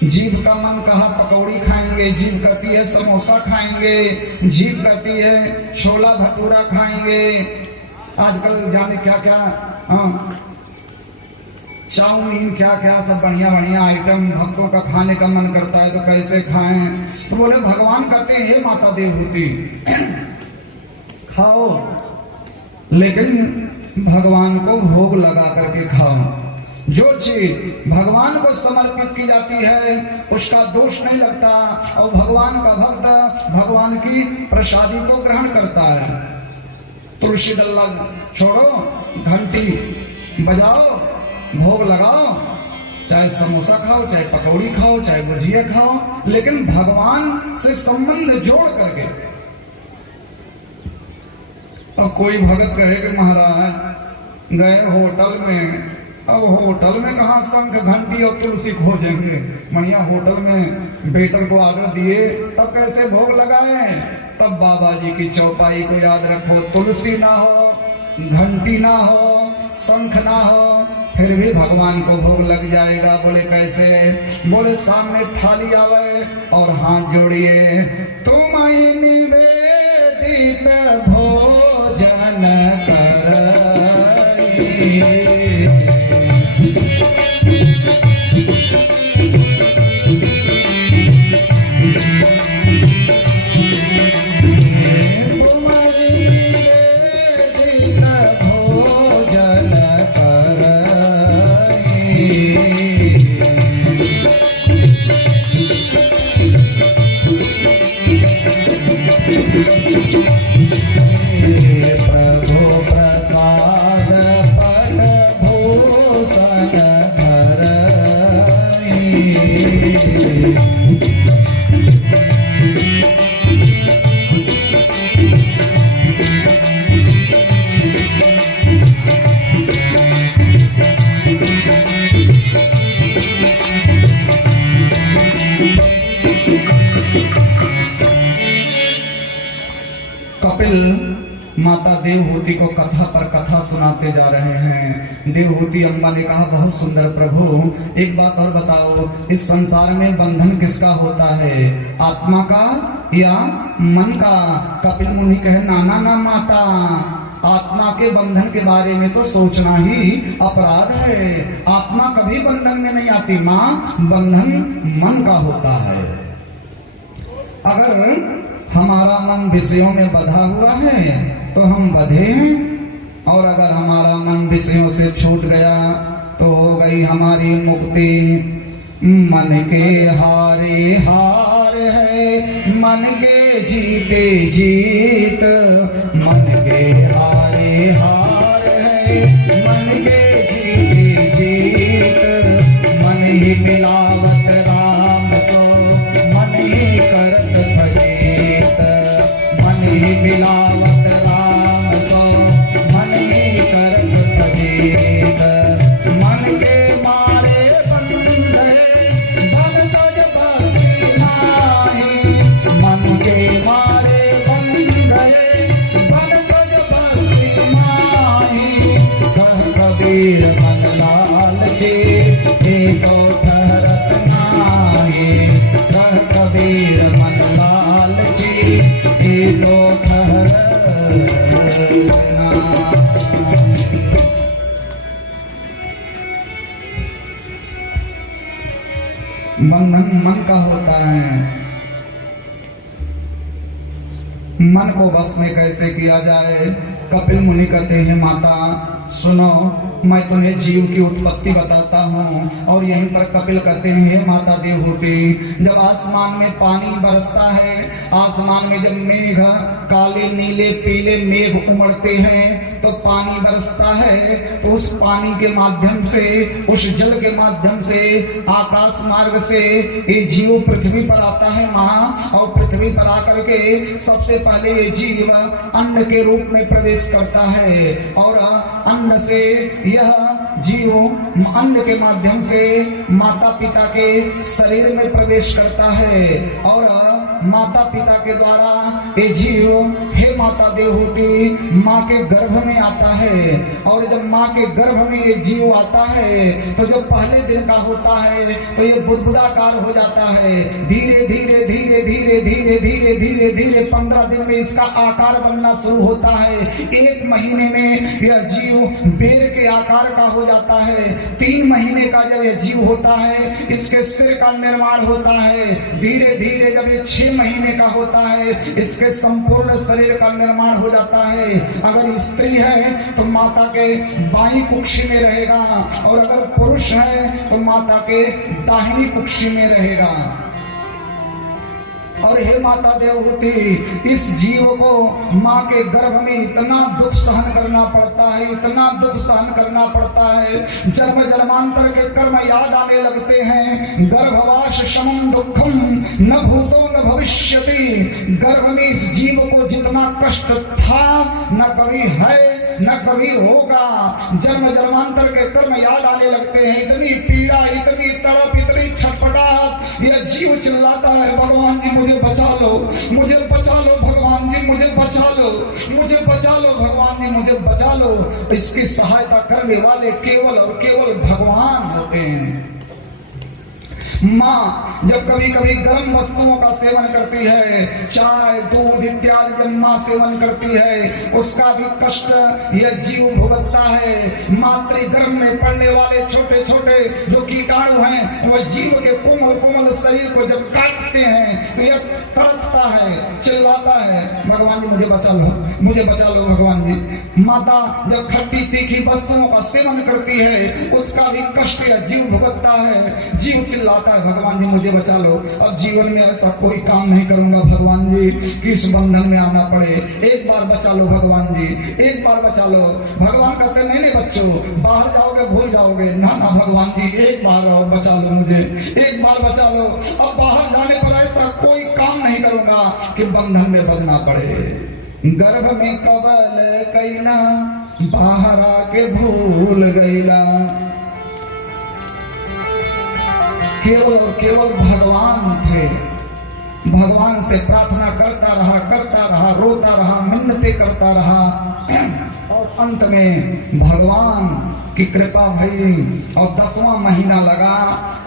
जीभ का मन कहा पकौड़ी खाएंगे, जीभ कहती है समोसा खाएंगे, जीभ कहती है छोला भटूरा खाएंगे। आजकल जाने क्या क्या, चाउमीन क्या क्या सब बढ़िया बढ़िया आइटम भक्तों का खाने का मन करता है, तो कैसे खाएं। तो बोले, भगवान कहते हैं, हे माता देवहूति, खाओ लेकिन भगवान को भोग लगा करके खाओ। जो चीज भगवान को समर्पित की जाती है उसका दोष नहीं लगता, और भगवान का भक्त भगवान की प्रसादी को ग्रहण करता है। तुलसी दल्ला छोड़ो, घंटी बजाओ, भोग लगाओ, चाहे समोसा खाओ, चाहे पकौड़ी खाओ, चाहे गुजिया खाओ, लेकिन भगवान से संबंध जोड़ करके। अब कोई भगत कहे कि महाराज गए होटल में, अब होटल में कहाँ शंख घंटी और तुलसी खोजेंगे, बढ़िया होटल में वेटर को ऑर्डर दिए तब कैसे भोग लगाए। तब बाबा जी की चौपाई को याद रखो, तुलसी ना हो, घंटी ना हो, शंख ना हो, फिर भी भगवान को भोग लग जाएगा। बोले कैसे? बोले सामने थाली आवे और हाथ जोड़िए, तुम निवेदित भोजन कर। कपिल माता देवहूति को कथा पर कथा सुनाते जा रहे हैं। देवहूति अम्बा ने कहा, बहुत सुंदर प्रभु, एक बात और बताओ, इस संसार में बंधन किसका होता है, आत्मा का या मन का? कपिल मुनि कहे, नाना ना माता, आत्मा के बंधन के बारे में तो सोचना ही अपराध है। आत्मा कभी बंधन में नहीं आती माँ, बंधन मन का होता है। अगर हमारा मन विषयों में बंधा हुआ है तो हम बंधे हैं, और अगर हमारा मन विषयों से छूट गया तो हो गई हमारी मुक्ति। मन के हारे हार है, मन के जीते जीत, मन के हारे हार है, मन के जीते जीत, मन ही मिलावत राम सो, मन ही करत भजेत, मन ही मिलावत राम सो, मन ही करत भजेत, मन के मारे बंधे बन तज बसी नाही, मन के मारे बंधे बन तज बसी नाही, कह कबीर मन लालची ये तो ठहरत नाही, कह कबीर मन लालची ये तो ठहरत नाही। बंधन मन का होता है। मन को वश में कैसे किया जाए? कपिल मुनि कहते हैं, माता सुनो, मैं तुम्हें जीव की उत्पत्ति बताता हूँ। और यहीं पर कपिल कहते हैं, हे माता देवहूति, जब आसमान में पानी बरसता है, आसमान में जब मेघ काले नीले पीले मेघ उमड़ते हैं तो पानी बरसता है, तो उस पानी के माध्यम से, उस जल के माध्यम से, आकाश मार्ग से ये जीव पृथ्वी पर आता है माँ। और पृथ्वी पर आकर के सबसे पहले ये जीव अन्न के रूप में प्रवेश करता है, और अन्न से यह जीव अन्न के माध्यम से माता पिता के शरीर में प्रवेश करता है, और माता पिता के द्वारा ये जीव, हे माता देवहूति, माँ के गर्भ में आता है। और जब माँ के गर्भ में ये जीव आता है तो जो पहले दिन का होता है तो ये बुदबुदाकार हो जाता है। धीरे धीरे धीरे धीरे धीरे धीरे धीरे धीरे 15 दिन में इसका आकार बनना शुरू होता है। 1 महीने में यह जीव बेर के आकार का हो जाता है। 3 महीने का जब यह जीव होता है, इसके सिर का निर्माण होता है। धीरे धीरे जब ये 6 महीने का होता है, इसके संपूर्ण शरीर का निर्माण हो जाता है। अगर स्त्री है तो माता के बाईं कुक्षी में रहेगा, और अगर पुरुष है तो माता के दाहिनी कुक्षी में रहेगा। और हे माता देवहूति, इस जीव को माँ के गर्भ में इतना दुख सहन करना पड़ता है, इतना दुख सहन करना पड़ता है, जन्म जन्मांतर के कर्म याद आने लगते हैं। गर्भवास समम दुखम न भूतो न भविष्यति। गर्भ में इस जीव को जितना कष्ट था, न कभी है न कभी होगा। जन्म जन्मांतर के कर्म याद आने लगते हैं। इतनी पीड़ा, इतनी तड़प, इतनी छटपटाहट, यह जीव चिल्लाता है, भगवान जी मुझे बचा लो, मुझे बचा लो, भगवान जी मुझे बचा लो, मुझे बचा लो, भगवान जी मुझे बचा लो। इसकी सहायता करने वाले केवल और केवल भगवान होते हैं। माँ जब कभी कभी गर्म वस्तुओं का सेवन करती है, चाय दूध इत्यादि जब माँ सेवन करती है, उसका भी कष्ट यह जीव भुगतता है। मातृगर्भ में पड़ने वाले छोटे छोटे जो कीटाणु हैं, वह जीव के कोमल कोमल शरीर को जब काटते हैं तो यह तड़पता है, चिल्लाता है, भगवान जी मुझे बचा लो, मुझे बचा लो भगवान जी। माता जब खट्टी तीखी वस्तुओं का सेवन करती है, उसका भी कष्ट यह जीव भुगतता है। जीव चिल्लाता है, भगवान जी मुझे बचा लो, अब जीवन में ऐसा कोई काम नहीं करूंगा भगवान जी कि इस बंधन में आना पड़े। एक बार बचा लो भगवान जी, एक बार बचा लो। भगवान कहते नहीं नहीं बच्चों, बाहर जाओगे भूल जाओगे। ना ना भगवान जी, एक बार और बचा लो मुझे, एक बार बचा लो। अब बाहर जाने पर ऐसा कोई काम नहीं करूंगा कि बंधन में बंधना पड़े। गर्भ में कबल कैना, बाहर आके भूल गईला। केवल और केवल भगवान थे, भगवान से प्रार्थना करता रहा, रोता रहा, मिन्नतें करता रहा और अंत में भगवान की कृपा भई और 10वां महीना लगा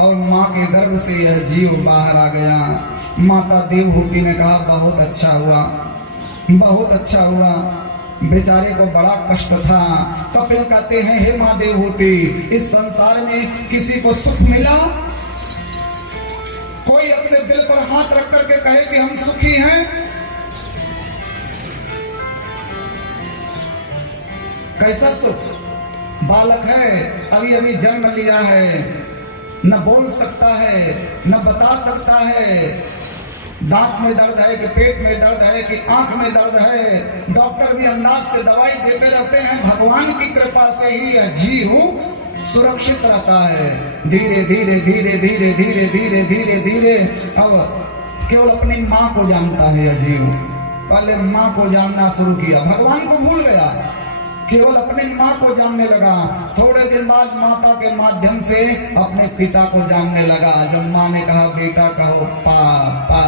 और माँ के गर्भ से यह जीव बाहर आ गया। माता देवहूति ने कहा बहुत अच्छा हुआ, बहुत अच्छा हुआ। बेचारे को बड़ा कष्ट था। कपिल कहते हैं हे माँ देवहूति, इस संसार में किसी को सुख मिला? कोई अपने दिल पर हाथ रख करके कहे कि हम सुखी हैं? कैसा सुख? बालक है, अभी अभी जन्म लिया है, न बोल सकता है, न बता सकता है, दांत में दर्द है कि पेट में दर्द है कि आंख में दर्द है, डॉक्टर भी अंदाज से दवाई देते रहते हैं। भगवान की कृपा से ही यह जीव सुरक्षित रहता है। धीरे धीरे धीरे धीरे धीरे धीरे धीरे धीरे अब केवल अपनी माँ को जानता है यह जीव। पहले माँ को जानना शुरू किया, भगवान को भूल गया, केवल अपनी माँ को जानने लगा। थोड़े दिन बाद माता के माध्यम से अपने पिता को जानने लगा। जब माँ ने कहा बेटा कहो पापा,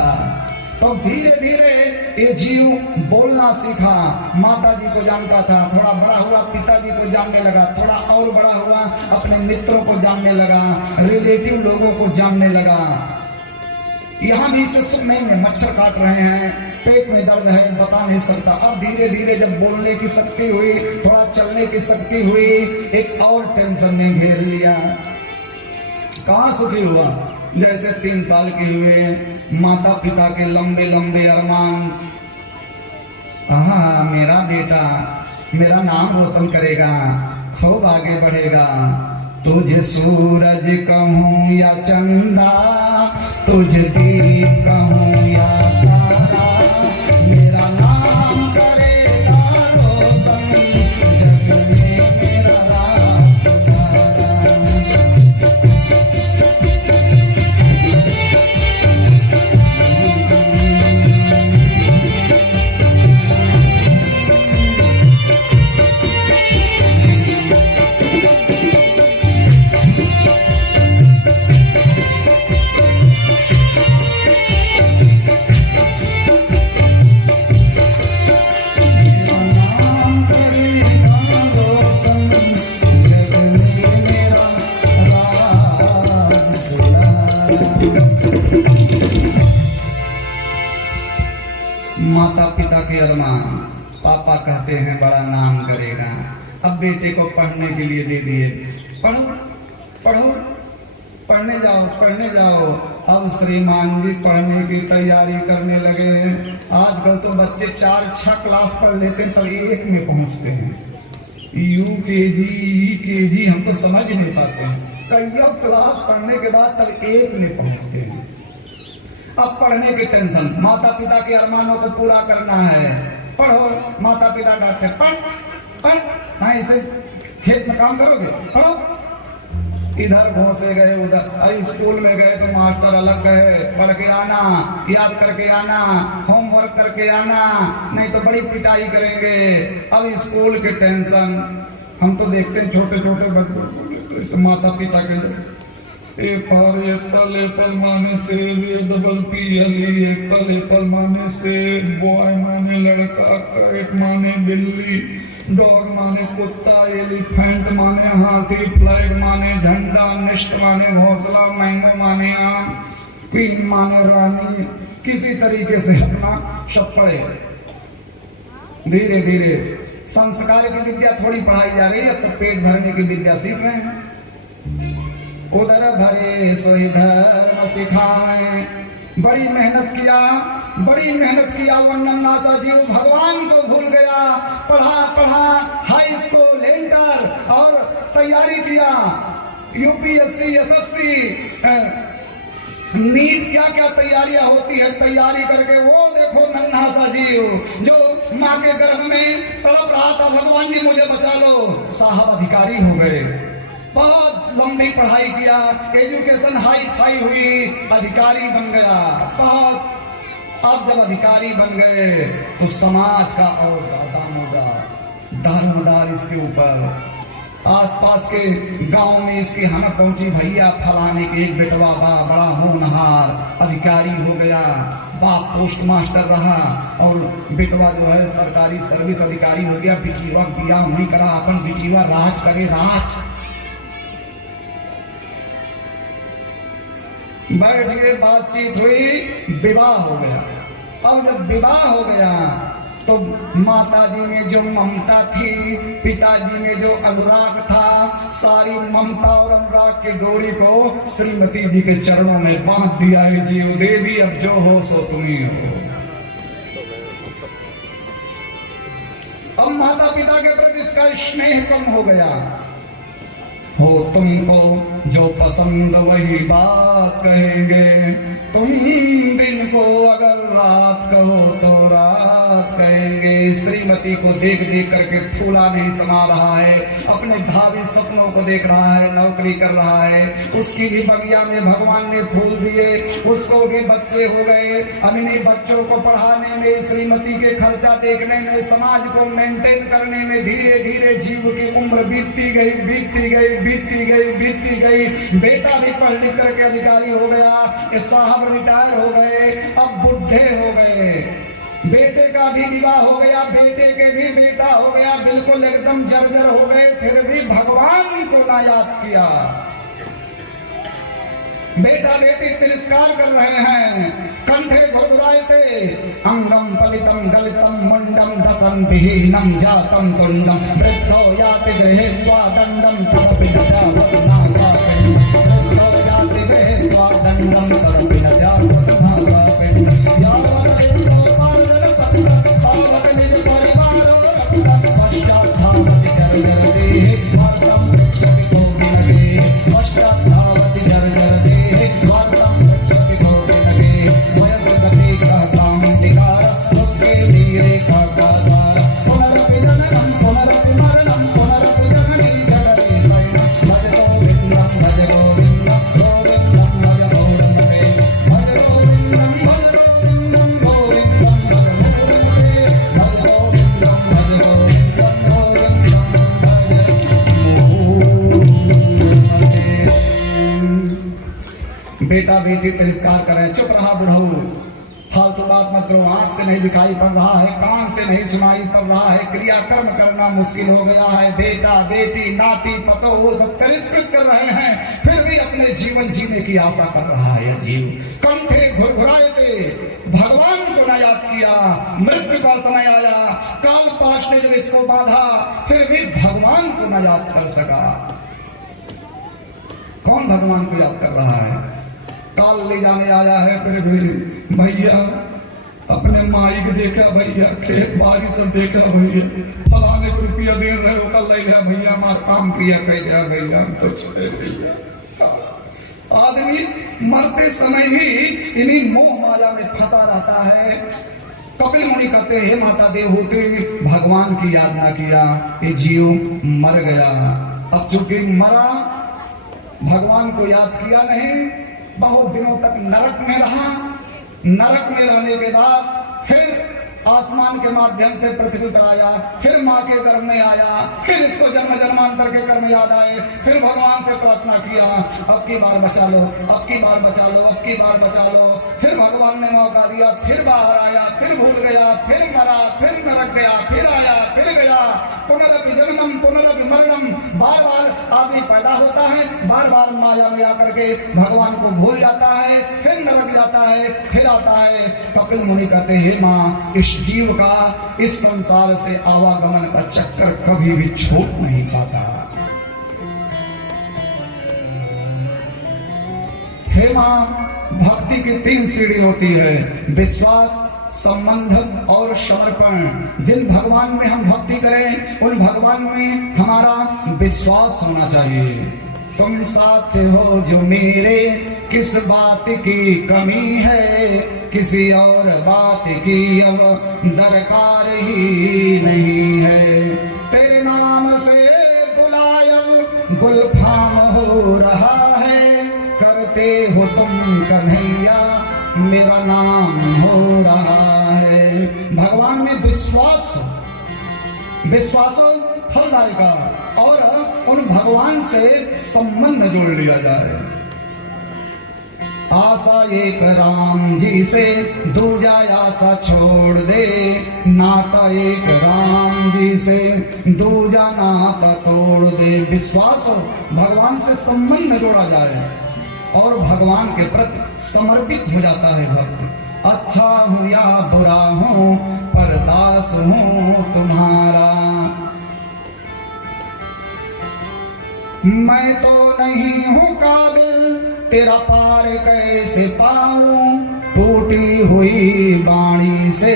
तो धीरे धीरे ये जीव बोलना सीखा। माता जी को जानता था, थोड़ा बड़ा हुआ पिताजी को जानने लगा, थोड़ा और बड़ा हुआ अपने मित्रों को जानने लगा, रिलेटिव लोगों को जानने लगा। यहाँ भी इसे सुख नहीं में मच्छर काट रहे हैं, पेट में दर्द है, बता नहीं सकता। अब धीरे धीरे जब बोलने की शक्ति हुई, थोड़ा चलने की शक्ति हुई, एक और टेंशन ने घेर लिया। कहाँ सुखी हुआ? जैसे 3 साल के हुए, माता पिता के लंबे लंबे अरमान, हाँ मेरा बेटा मेरा नाम रोशन करेगा, खूब आगे बढ़ेगा। तुझे सूरज कहूँ या चंदा, तुझे दीप कहूँ या तारा, मेरा नाम करेगा रोशन, जग में मेरा नाम तारा। माता पिता के अरमान, पापा कहते हैं बड़ा नाम करेगा। अब बेटे को पढ़ने के लिए दे दिए, पढ़ो पढ़ो, पढ़ने जाओ पढ़ने जाओ। अब श्रीमान जी पढ़ने की तैयारी करने लगे। आजकल तो बच्चे 4-6 क्लास पढ़ लेते हैं, तब 1 में पहुंचते हैं। UKG EKG हम तो समझ नहीं पाते हैं। कई क्लास पढ़ने के बाद तब 1 में पहुंचते हैं। अब पढ़ने की टेंशन, माता पिता के अरमानों को पूरा करना है। पढ़ो, माता पिता डांटते पढ़ पढ़, हाँ इसे खेत में काम करोगे, पढ़ो। इधर घोंसे गए, उधर स्कूल में गए तो मास्टर अलग गए, पढ़ के आना, याद करके आना, होमवर्क करके आना, नहीं तो बड़ी पिटाई करेंगे। अब स्कूल की टेंशन, हम तो देखते हैं छोटे छोटे बच्चों, माता पिता के एप्पल माने सेब, डबल PLE, एप्पल माने सेब, बॉय माने लड़का, कैट माने बिल्ली, डॉग माने कुत्ता, एलिफेंट माने हाथी, फ्लैग माने झंडा, निष्ठ माने घोंसला, मैंगो माने आम, क्वीन माने रानी। किसी तरीके से अपना सब पढ़े। धीरे धीरे संस्कार की विद्या थोड़ी पढ़ाई जा रही है, अब तो पेट भरने की विद्या सीख रहे हैं। उधर भरे सो धर्म सिखाए, बड़ी मेहनत किया, वो नन्हा सा जीव भगवान को भूल गया। पढ़ा हाई स्कूल, इंटर और तैयारी किया, UPSC SSC नीट, क्या क्या तैयारियां होती है। तैयारी करके वो देखो नन्हा सा जीव जो माँ के गर्भ में तड़प रहा था, भगवान जी मुझे बचा लो, साहब अधिकारी हो गए। बहुत लंबी पढ़ाई किया, एजुकेशन हाई फाई हुई, अधिकारी बन गया बहुत। अब जब अधिकारी बन गए तो समाज का और ज्यादा मुद्दा, धर्मदार इसके ऊपर। आसपास के गांव में इसकी हमें पहुंची, भैया फलाने के एक बेटवा बड़ा होनहार अधिकारी हो गया, बाप पोस्ट मास्टर रहा और बेटवा जो है सरकारी सर्विस अधिकारी हो गया, बिटिया बिया नहीं करा, अपन बिटिया राज करे राज। बैठ गए, बातचीत हुई, विवाह हो गया। अब जब विवाह हो गया तो माता जी में जो ममता थी, पिताजी में जो अनुराग था, सारी ममता और अनुराग की डोरी को श्रीमती जी के चरणों में बांध दिया है। जीव देवी अब जो हो सो तुम ही हो। अब माता पिता के प्रति इसका स्नेह कम हो गया। हो तुमको जो पसंद वही बात कहेंगे, तुम दिन को अगर रात कहो तो रात कहेंगे। श्रीमती को देख देख करके फूला नहीं समा रहा है, अपने भावी सपनों को देख रहा है, नौकरी कर रहा है, उसकी भी बगिया में भगवान ने फूल दिए, उसको भी बच्चे हो गए। अब इन्हीं बच्चों को पढ़ाने में, श्रीमती के खर्चा देखने में, समाज को मेंटेन करने में धीरे धीरे जीव की उम्र बीतती गई, बीतती गई, बीतती गई, बीतती गई। बेटा भी पढ़ लिख करके अधिकारी हो गया, ये साहब रिटायर हो गए, अब बुढ़े हो गए। बेटे का भी विवाह हो गया, बेटे के भी बेटा हो गया, बिल्कुल एकदम जर्जर हो गए, फिर भी भगवान को ना याद किया। बेटा बेटी तिरस्कार कर रहे हैं, कंठे घुघराए थे, अंगम पलितम गलितम मुंडम दसम विहीनम जातम तुंडम वृद्धो याति गृहे त्वादंडम तदपि न जावत नागापेन, वृद्धो याति गृहे त्वादंडम तदपि न जावत नागापेन। यावत वृद्धो पार्जन सत्तम सावत निज परिवारो रक्तम पश्चात्धावति जर्जर देहे स्वार्थम पृच्छति भोगिनगे, पश्चात्धावति जर्जर देहे स्वार्थम पृच्छति भोगिनगे। वयस्कते का काम निगार उसके धीरे का गाधार, पुनरपि जननम पुनरपि मरणम पुनरपि जननी जगति शरणम। भज गोविंदम भज गोविंदम गोविंदम भज गौरमते, भज गोविंदम भज गोविंदम गोविंदम भज मुकुंदे, भज गोविंदम भज गोविंदम गोविंदम भज। बेटा बेटी तिरस्कार करे, चुप रहा बुढ़ऊ, फालतू बात मत करो, आंख से नहीं दिखाई पड़ रहा है, कान से नहीं सुनाई पड़ रहा है, क्रियाकर्म करना मुश्किल हो गया है। बेटा बेटी नाती पतो वो सब तिरस्कृत कर रहे हैं, फिर भी अपने जीवन जीने की आशा कर रहा है जीव। कंठे घुरघुराए थे, भगवान को न याद किया, मृत्यु का समय आया, काल पाश ने जब इसको बांधा, फिर भी भगवान को न याद कर सका। कौन भगवान को याद कर रहा है? काल ले जाने आया है, फिर भी भैया अपने माई को देखा, भैया खेत बाड़ी सब देखा, भैया फलाने को रुपया दे रहे हो, कल ले लिया भैया, मार काम किया कह दिया भैया, हम तो छोटे भैया। आदमी मरते समय भी इन्हीं मोह माया में फंसा रहता है। कपिल मुनि कहते हे माता देवहूति, भगवान की याद ना किया, ये जीव मर गया। अब चूंकि मरा, भगवान को याद किया नहीं, बहुत दिनों तक नरक में रहा। नरक में रहने के बाद फिर आसमान के माध्यम से पृथ्वी पर आया, फिर माँ के गर्भ में आया, फिर इसको जन्म जन्मांतर के कर्म याद आए, फिर भगवान से प्रार्थना किया, अब की बार बचा लो, अब की बार बचा लो, अब की बार बचा लो। फिर भगवान ने मौका दिया, फिर बाहर आया, फिर भूल गया, फिर मरा, फिर नरक गया, फिर आया, फिर गया। पुनरपि जन्मम पुनरपि मरणम, बार बार आदमी पैदा होता है, बार बार माया में आकर के भगवान को भूल जाता है, फिर नरक जाता है, फिर आता है। कपिल मुनि कहते हे माँ, इस जीव का इस संसार से आवागमन का चक्कर कभी भी छूट नहीं पाता। हे मां, भक्ति की 3 सीढ़ी होती है, विश्वास, संबंध और समर्पण। जिन भगवान में हम भक्ति करें, उन भगवान में हमारा विश्वास होना चाहिए। तुम साथ हो जो मेरे, किस बात की कमी है, किसी और बात की अब दरकार ही नहीं है। तेरे नाम से बुलायब गुलफाम हो रहा है, करते हो तुम कन्हैया, मेरा नाम हो रहा है। भगवान में विश्वास हो, फलदायिका, और उन भगवान से संबंध जोड़ लिया जाए। आशा एक राम जी से, दूजा आशा छोड़ दे, नाता एक राम जी से, दूजा नाता तोड़ दे। विश्वास हो, भगवान से संबंध जोड़ा जाए और भगवान के प्रति समर्पित हो जाता है भक्त। अच्छा हूँ या बुरा हूँ, पर दास हूँ तुम्हारा। मैं तो नहीं हूँ काबिल, तेरा पार कैसे पाऊं, टूटी हुई वाणी से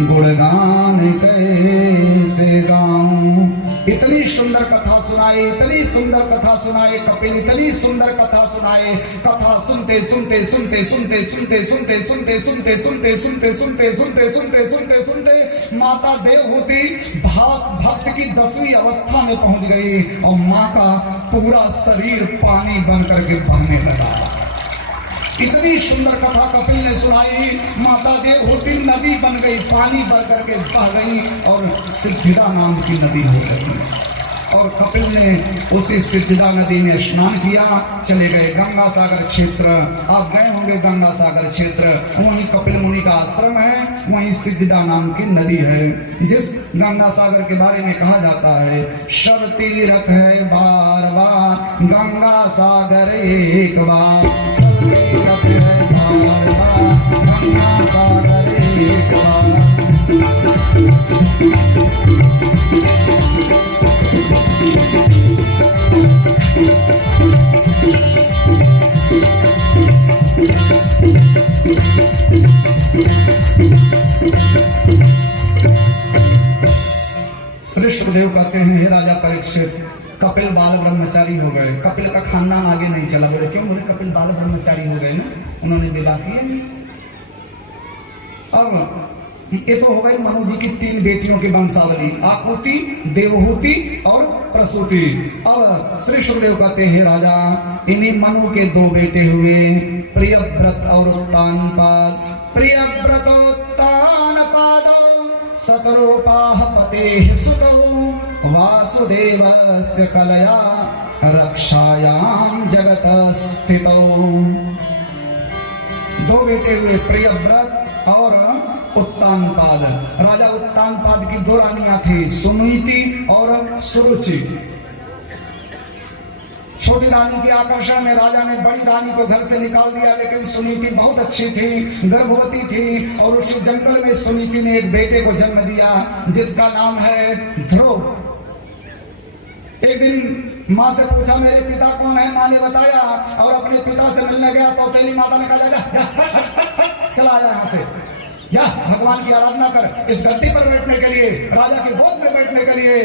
गुणगान कैसे गाऊं। इतनी सुंदर कथा सुनाए, इतनी सुंदर कथा सुनाए कपिल, इतनी सुंदर कथा सुनाए। कथा सुनते सुनते सुनते सुनते सुनते सुनते सुनते सुनते सुनते सुनते सुनते सुनते सुनते सुनते सुनते माता देवहूति भक्त की 10वीं अवस्था में पहुंच गई और माँ का पूरा शरीर पानी बन करके बहने लगा। इतनी सुंदर कथा कपिल ने सुनाई, माता देवहूति नदी बन गई, पानी भर करके बह गई और सिद्धिदा नाम की नदी हो गई। और कपिल ने उसी सिद्धिदा नदी में स्नान किया, चले गए गंगा सागर क्षेत्र। आप गए होंगे गंगा सागर क्षेत्र, वहीं कपिल मुनि का आश्रम है, वहीं सिद्धिदा नाम की नदी है। जिस गंगा सागर के बारे में कहा जाता है, शव तीर्थ है बार बार, गंगा सागर एक बार। सब तीर्थ है बार बार, गंगा सागर एक बार। श्री सुखदेव कहते हैं, हे राजा परीक्षित, कपिल बाल ब्रह्मचारी हो गए। कपिल का खानदान आगे नहीं चला। बोले क्यों? बोले कपिल बाल ब्रह्मचारी हो गए ना, उन्होंने विवाह किया। अब ये तो हो गई मनु जी की 3 बेटियों की वंशावली, आकुति, देवहूति और प्रसूति। अब श्री सुखदेव कहते हैं, राजा, इन्हीं मनु के 2 बेटे हुए, प्रियव्रत और उत्तानपाद। प्रियव्रतोत्तानपाद सतरूपाः पतेः सुतौ, वासुदेवस्य कलया रक्षायां जगत स्थितौ। 2 बेटे हुए, प्रियव्रत और उत्तानपाद। राजा उत्तानपाद की 2 रानियां थी, सुनीति और सुरुचि। छोटी रानी के आकर्षण में राजा ने बड़ी रानी को घर से निकाल दिया, लेकिन सुनीति बहुत अच्छी थी, गर्भवती थी, और उसी जंगल में सुनीति ने एक बेटे को जन्म दिया जिसका नाम है ध्रुव। एक दिन माँ से पूछा, मेरे पिता कौन है? माँ ने बताया और अपने पिता से मिलने गया। सौतेली माता ने कहा, जा, चला आया यहाँ से, जा भगवान की आराधना कर। इस गद्दी पर बैठने के लिए, राजा के गोद में बैठने के लिए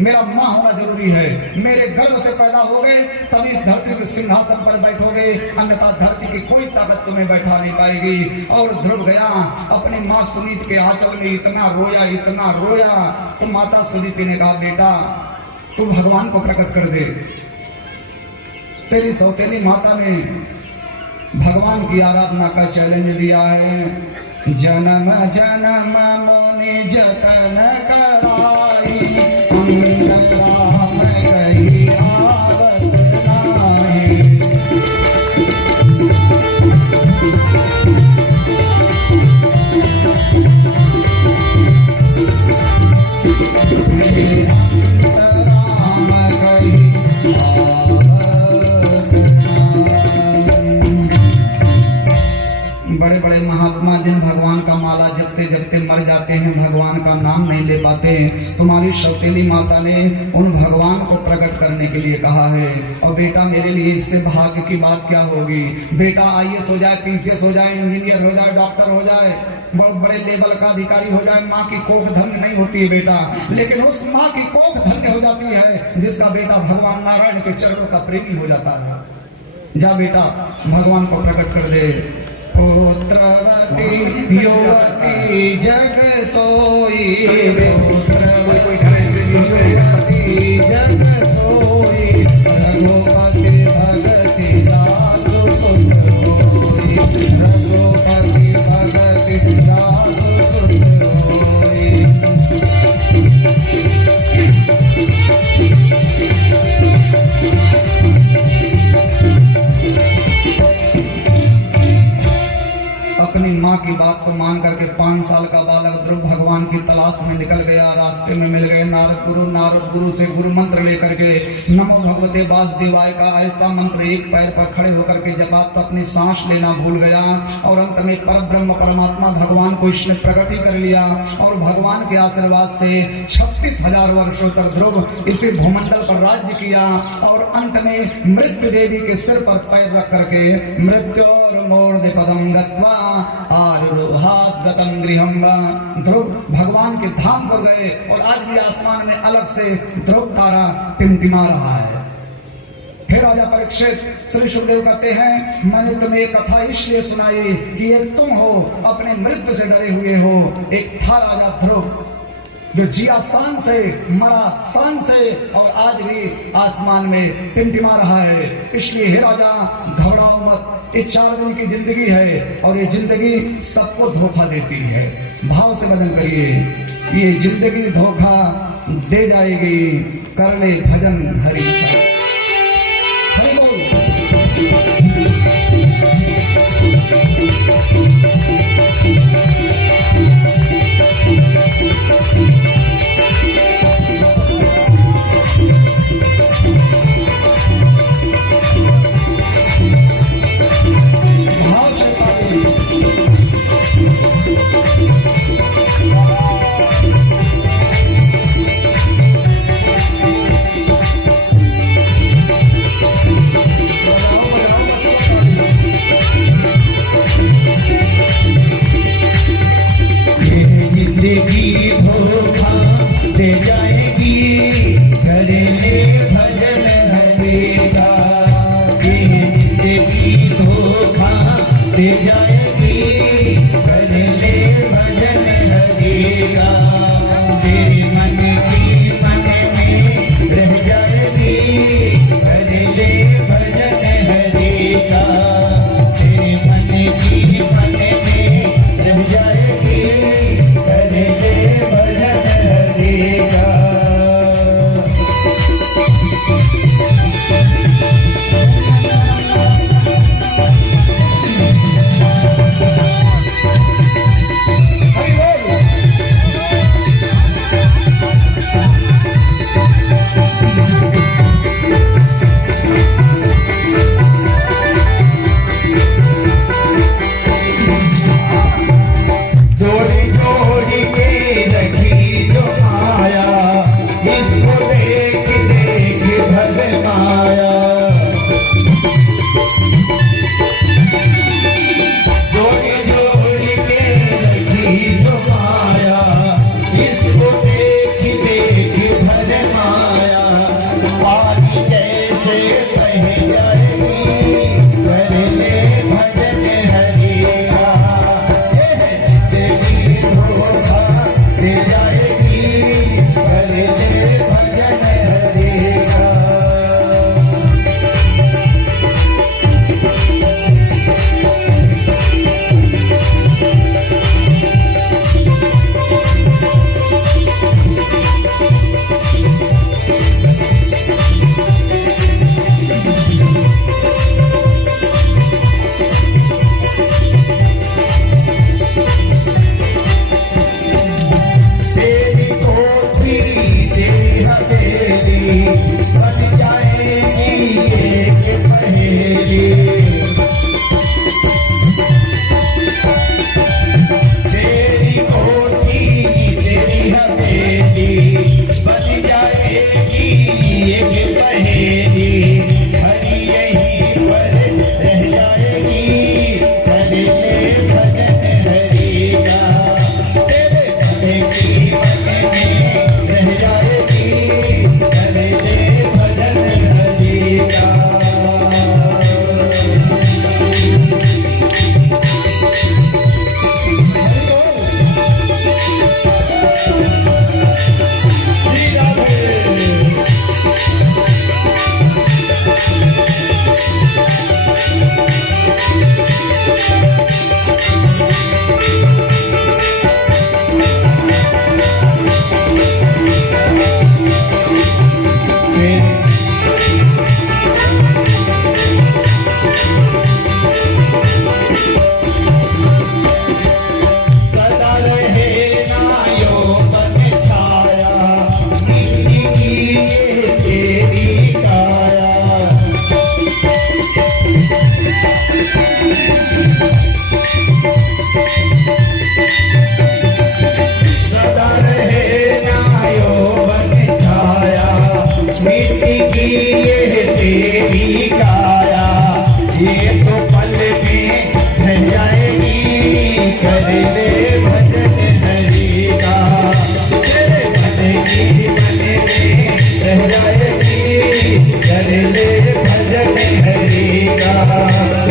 मेरा माँ होना जरूरी है। मेरे गर्भ से पैदा हो गए तभी इस धरती पर सिंहासन पर बैठोगे, अन्यथा धरती की कोई ताकत तुम्हें बैठा नहीं पाएगी। और ध्रुव गया अपनी माँ सुनीति के आंचल में, इतना रोया, इतना रोया। तो माता सुनीति ने कहा, बेटा तू भगवान को प्रकट कर दे। तेरी सौतेली माता ने भगवान की आराधना का चैलेंज दिया है। जन्म जन्म मुनि जतन कराई, अंतरा में गई आवत नाहि। बड़े बड़े महात्मा जिन भगवान का माला जपते जपते मर जाते हैं, भगवान का नाम नहीं ले पाते, तुम्हारी सौतेली माता ने उन भगवान को प्रकट करने के लिए कहा है। और बेटा मेरे लिए इससे भाग्य की बात क्या होगी? बेटा IAS हो जाए, PCS हो जाए, इंजीनियर हो जाए, डॉक्टर हो जाए, बहुत बड़े लेवल का अधिकारी हो जाए, माँ की कोख धन्य नहीं होती है बेटा, लेकिन उस माँ की कोख धन्य हो जाती है जिसका बेटा भगवान नारायण के चरणों का प्रेमी हो जाता है। जा बेटा भगवान को प्रकट कर दे। पुत्रवती युवती जग सोई, पुत्रवती युवती जग सोई, रघुपति भगति दासु सुत होई, रघुपति भगति दासु सुत होई। माँ की बात को मान करके 5 साल का बालक ध्रुव भगवान की तलाश में निकल गया। रास्ते में मिल गए नारद गुरु से गुरु मंत्र लेकर के नमो भगवते वासुदेवाय का ऐसा मंत्र एक पैर पर खड़े होकर के जपा तो अपनी सांस लेना भूल गया और अंत में पर ब्रह्म परमात्मा भगवान को इसने प्रकट ही कर लिया। और भगवान के आशीर्वाद से 36,000 वर्षों तक ध्रुव इसी भूमंडल पर राज्य किया और अंत में मृत्यु देवी के सिर पर पैर रख करके मृत्योर्मूर्धपदं गत्वा आरुरोहात् गतं गृहं। ध्रुव भगवान के धाम को गए और आज भी आसमान में अलग से ध्रुव तारा टिमटिमा रहा है। फिर राजा परीक्षित श्री सुखदेव कहते हैं मैंने तुम्हें एक कथा इसलिए सुनाई कि एक तुम हो अपने मृत्यु से डरे हुए हो। एक था राजा ध्रुव जो जिया शान से मरा शान से और आज भी आसमान में टिमटिमा रहा है। इसलिए हे राजा घबराओ मत, ये 4 दिन की जिंदगी है और ये जिंदगी सबको धोखा देती है। भाव से भजन करिए, ये जिंदगी धोखा दे जाएगी, कर ले भजन हरि हरि बोल।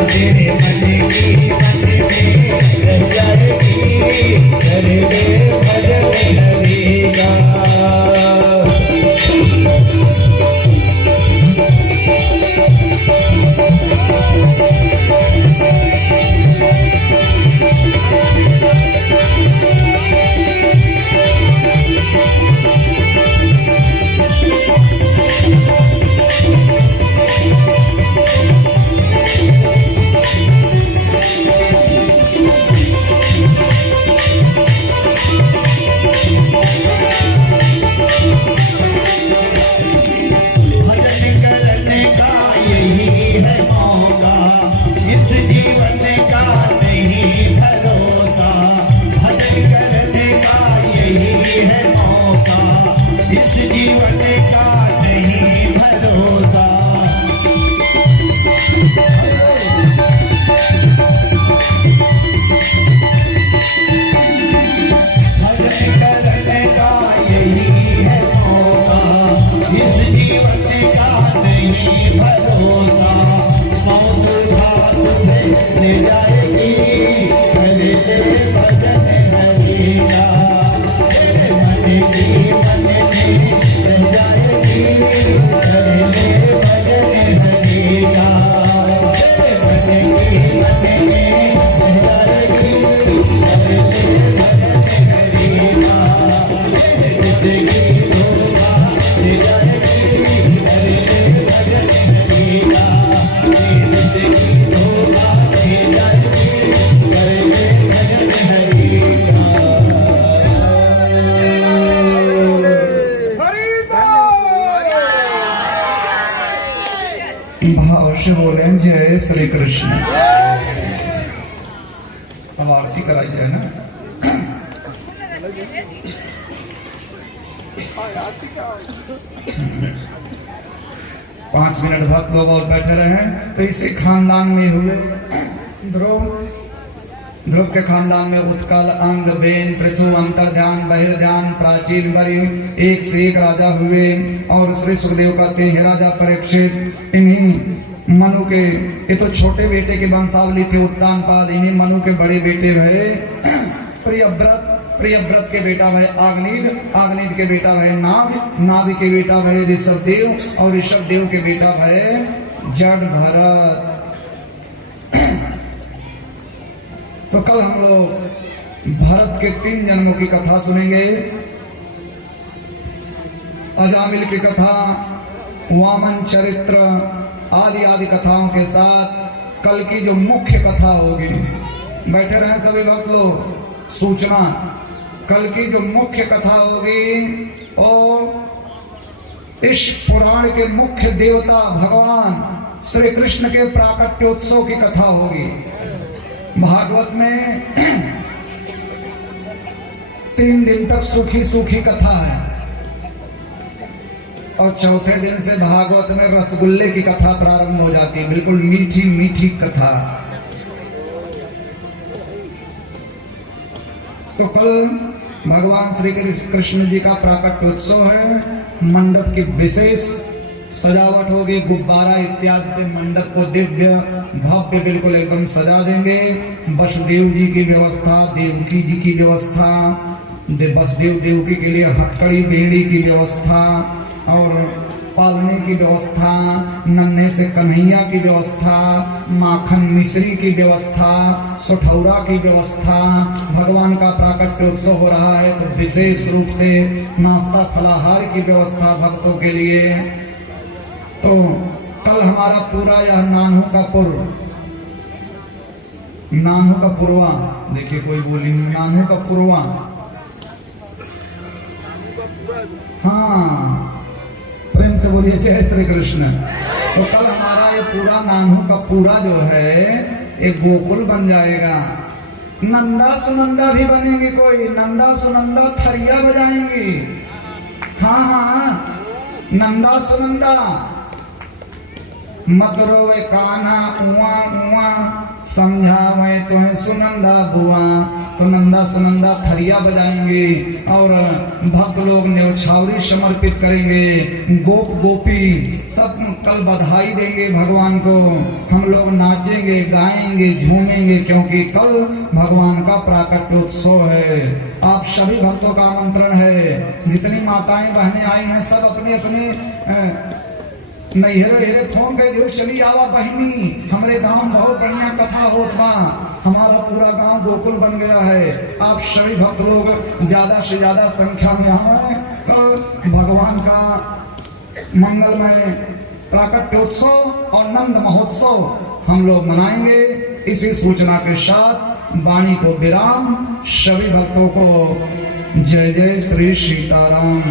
तेरे मन की मन में रह जाएगी, कर ले भजन हरि का। भाव से बोले जय श्री कृष्ण। अब आरती कराई जाए ना। पांच मिनट भक्त लोग और बैठे रहे। तो इसी खानदान में हुए ध्रुव के खानदान में उत्कल, अंग, बेन, पृथु, अंतर्ध्यान, बहिर्ध्यान, प्राचीन, वरी एक से एक राजा हुए। और श्री सुखदेव कहते हैं राजा परीक्षित, इन्हीं मनु के, ये तो छोटे बेटे के वंशावली थे उत्तानपाद, इन्हीं मनु के बड़े बेटे भय प्रियव्रत, प्रियव्रत के बेटा भय आग्नीद, आग्नीद के बेटा भय नाभ, नाभ के बेटा भय ऋषभदेव, और ऋषभदेव के बेटा भय जड़ भरत। तो कल हम लोग भरत के 3 जन्मों की कथा सुनेंगे। अजामिल की कथा, वामन चरित्र आदि आदि कथाओं के साथ कल की जो मुख्य कथा होगी, बैठे रहे सभी भक्त लोग। सूचना, कल की जो मुख्य कथा होगी और इस पुराण के मुख्य देवता भगवान श्री कृष्ण के प्राकट्योत्सव की कथा होगी। भागवत में 3 दिन तक सूखी सूखी कथा है और चौथे दिन से भागवत में रसगुल्ले की कथा प्रारंभ हो जाती है, बिल्कुल मीठी मीठी कथा। तो कल भगवान श्री कृष्ण जी का प्राकट्योत्सव है। मंडप की विशेष सजावट होगी, गुब्बारा इत्यादि से मंडप को दिव्य भव्य बिल्कुल एकदम सजा देंगे। वसुदेव जी की व्यवस्था, देवकी जी की व्यवस्था, वसुदेव देवकी के लिए हथकड़ी बेड़ी की व्यवस्था और पालने की व्यवस्था, नन्हे से कन्हैया की व्यवस्था, माखन मिश्री की व्यवस्था, सुठौरा की व्यवस्था। भगवान का प्राकट्योत्सव हो रहा है तो विशेष रूप से नाश्ता फलाहार की व्यवस्था भक्तों के लिए। तो कल हमारा पूरा यह नानू का पूर्व, नानू का पूर्वा, देखिए कोई बोली नानू का पूर्वा, हाँ प्रेम से बोलिए जय श्री कृष्ण। तो कल हमारा ये पूरा नानू का पूरा जो है एक गोकुल बन जाएगा। नंदा सुनंदा भी बनेंगे, कोई नंदा सुनंदा थरिया बजाएंगी। हाँ हाँ नंदा सुनंदा, मत रोवे कान्हा उआ उआ, समझावे तुम्हें सुनंदा बुआ। तो नंदा सुनंदा थरिया बजाएंगे और भक्त लोग न्यौछावरी समर्पित करेंगे। गोप गोपी सब कल बधाई देंगे भगवान को। हम लोग नाचेंगे, गाएंगे, झूमेंगे, क्योंकि कल भगवान का प्राकट्योत्सव है। आप सभी भक्तों का आमंत्रण है। जितनी माताएं बहनें आई हैं सब अपने अपने नैहरे हेरे फोन के जो चली आवा बहिनी। हमारे गांव में बहुत बढ़िया कथा होत बा। हमारा पूरा गांव गोकुल बन गया है। आप सभी भक्त लोग ज्यादा से ज्यादा संख्या में आए। कल भगवान का मंगलमय प्राकट्योत्सव और नंद महोत्सव हम लोग मनाएंगे। इसी सूचना के साथ वाणी को विराम। सभी भक्तों को जय जय श्री सीताराम।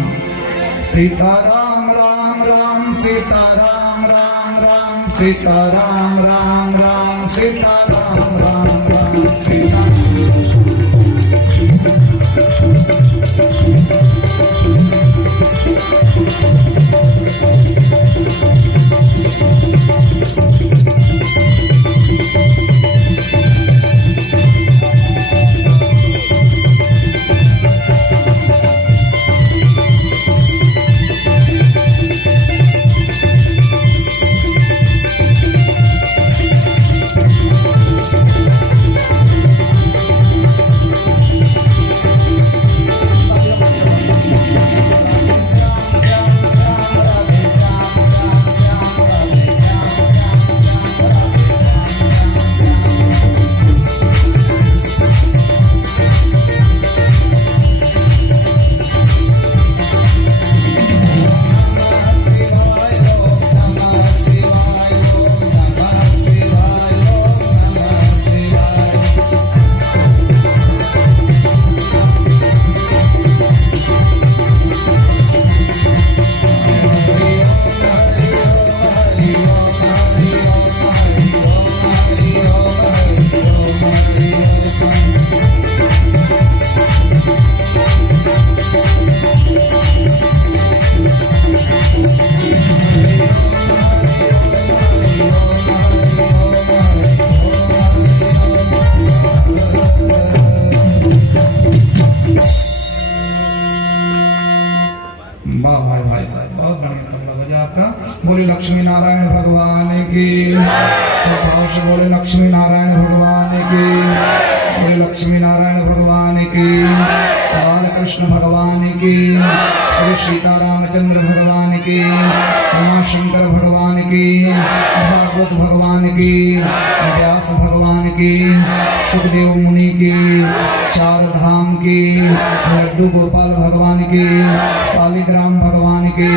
सीताराम राम राम सीताराम राम राम सीताराम राम राम सीताराम राम राम सीताराम। बोले लक्ष्मी नारायण भगवान की। भाव से बोले लक्ष्मी नारायण भगवान की। बोले लक्ष्मी नारायण भगवान की। बाल कृष्ण भगवान की। श्री सीतारामचंद्र भगवान की। उमाशंकर भगवान की। भागवत भगवान की। व्यास भगवान की। सुखदेव मुनि की। चार धाम की। लड्डू गोपाल भगवान की। शालिग्राम भगवान की।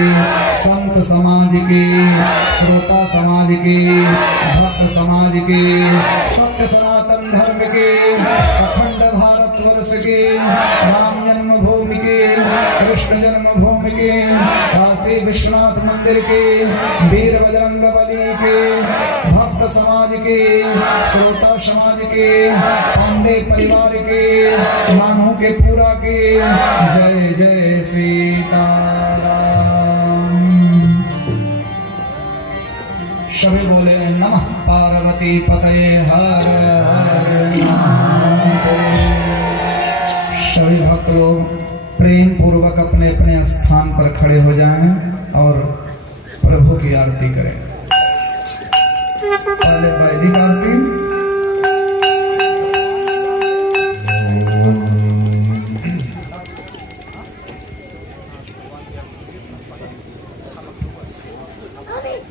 संत समाज की। श्रोता समाज की। भक्त समाज की। सत्य सनातन धर्म के। अखंड भारतवर्ष के। राम जन्मभूमि के। कृष्ण जन्मभूमि के। काशी विश्वनाथ मंदिर के। वीर बजरंग बली के। भक्त समाज के। श्रोता समाज के। पांडे परिवार के। मानव के पूरा के। जय जय सीताराम। सभी बोले नमः पार्वती पतये हर हर महादेव। सभी भक्त लोग प्रेम पूर्वक अपने अपने स्थान पर खड़े हो जाएं और प्रभु की आरती करें। पहले वैदिक आरती।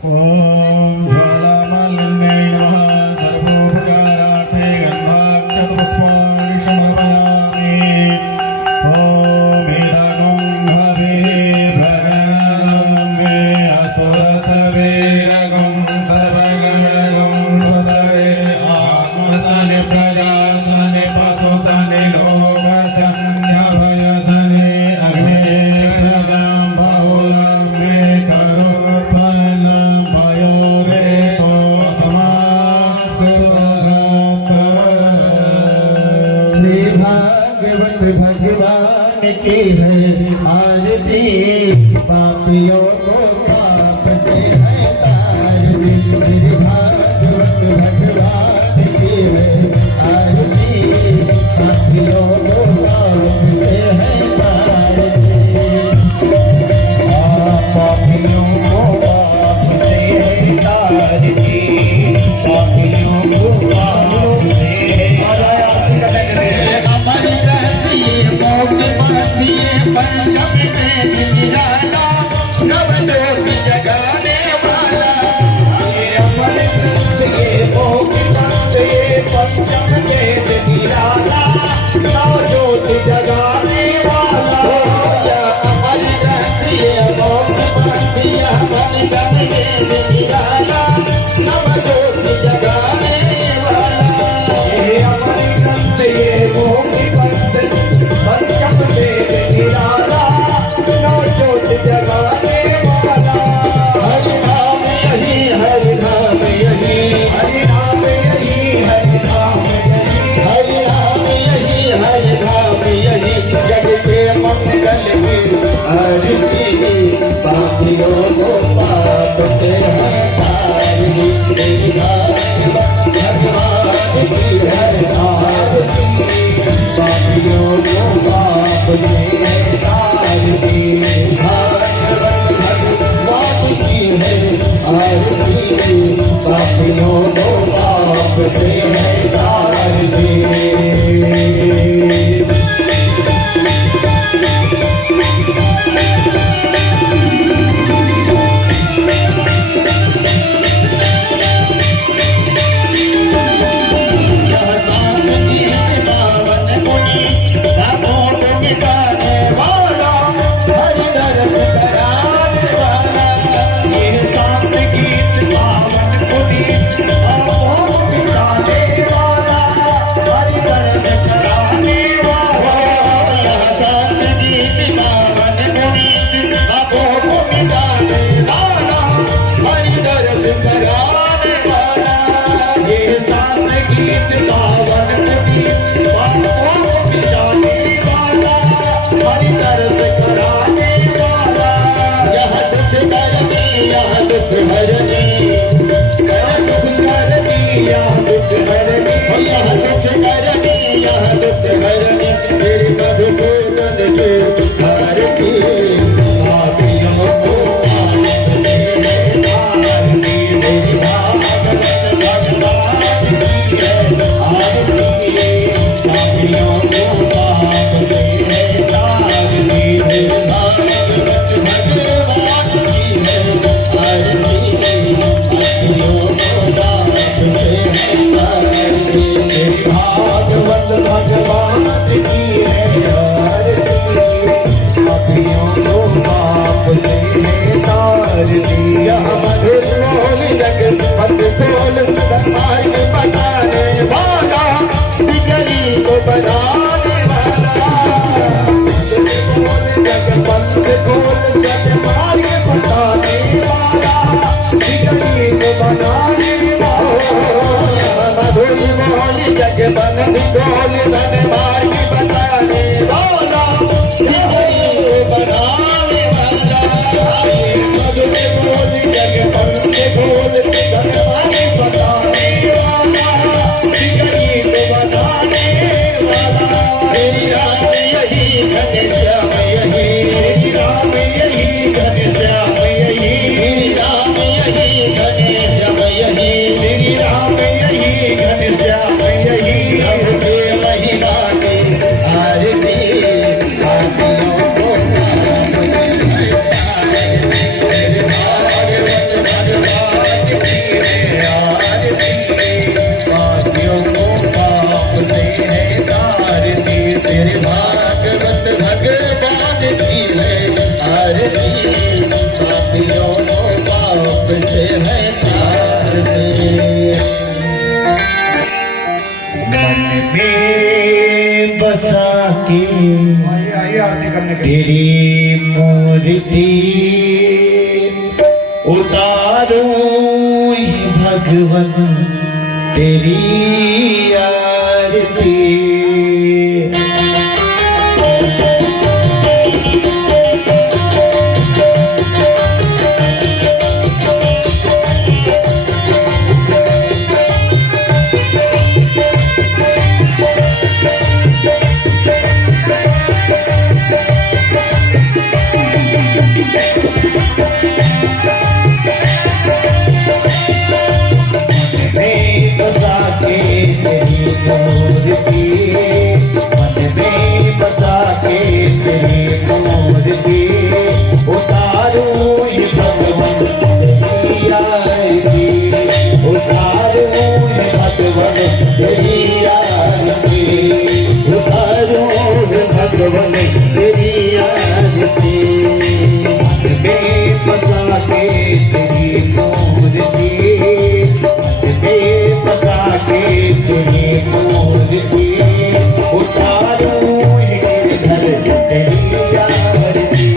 ओम ज्वालामालिन्यै नमः। सर्वोपकारार्थे गन्धाक्षतपुष्पाणि समर्पयामि। ओम ईदगुंहवे भगनगंगे असुरसवीरगुं सर्वगणगुं सुतवे आत्मसनि प्रजासनि पशुसनि लोकसन्यभयसनि अग्निप्रदं बहुलं मे करोत्पन्नं पयोरेको श्री भागवत भगवान की है आरती। पापियों को पाप से है तारती। श्री भागवत भगवान की पंचम में निराला नवलोक जगाने वाला। ये अमर ग्रंथ ये मोह ग्रंथ ये पंचम में निराला नवजोत जगाने वाला। ये अमर ग्रंथ ये मोह ग्रंथ ये पंचम में निराला नवजोत जगाने वाला। ये अमर ग्रंथ ये मोह ग्रंथ पंचम में निराला नवजोत जगाने वाला। हरि नाम यही हरि नाम यही हरि नाम यही हरि नाम यही हरि नाम यही हरि नाम यही जग के मंगल की हरि पापियों को पाप से हटाई तेरी भगवान की है आरती पापियों को पाप से हटाई भगवान की है आरती पापियों को पाप से हटाई। तेरी मूर्ति उतारूं ये भगवन तेरी आरती। तेरी मूर्ति भगवन तेरी आरती मन में बसा के तेरी मूर्ति मन में बसा के तेरी मूर्ति उतारो गिरधर तेरी आरती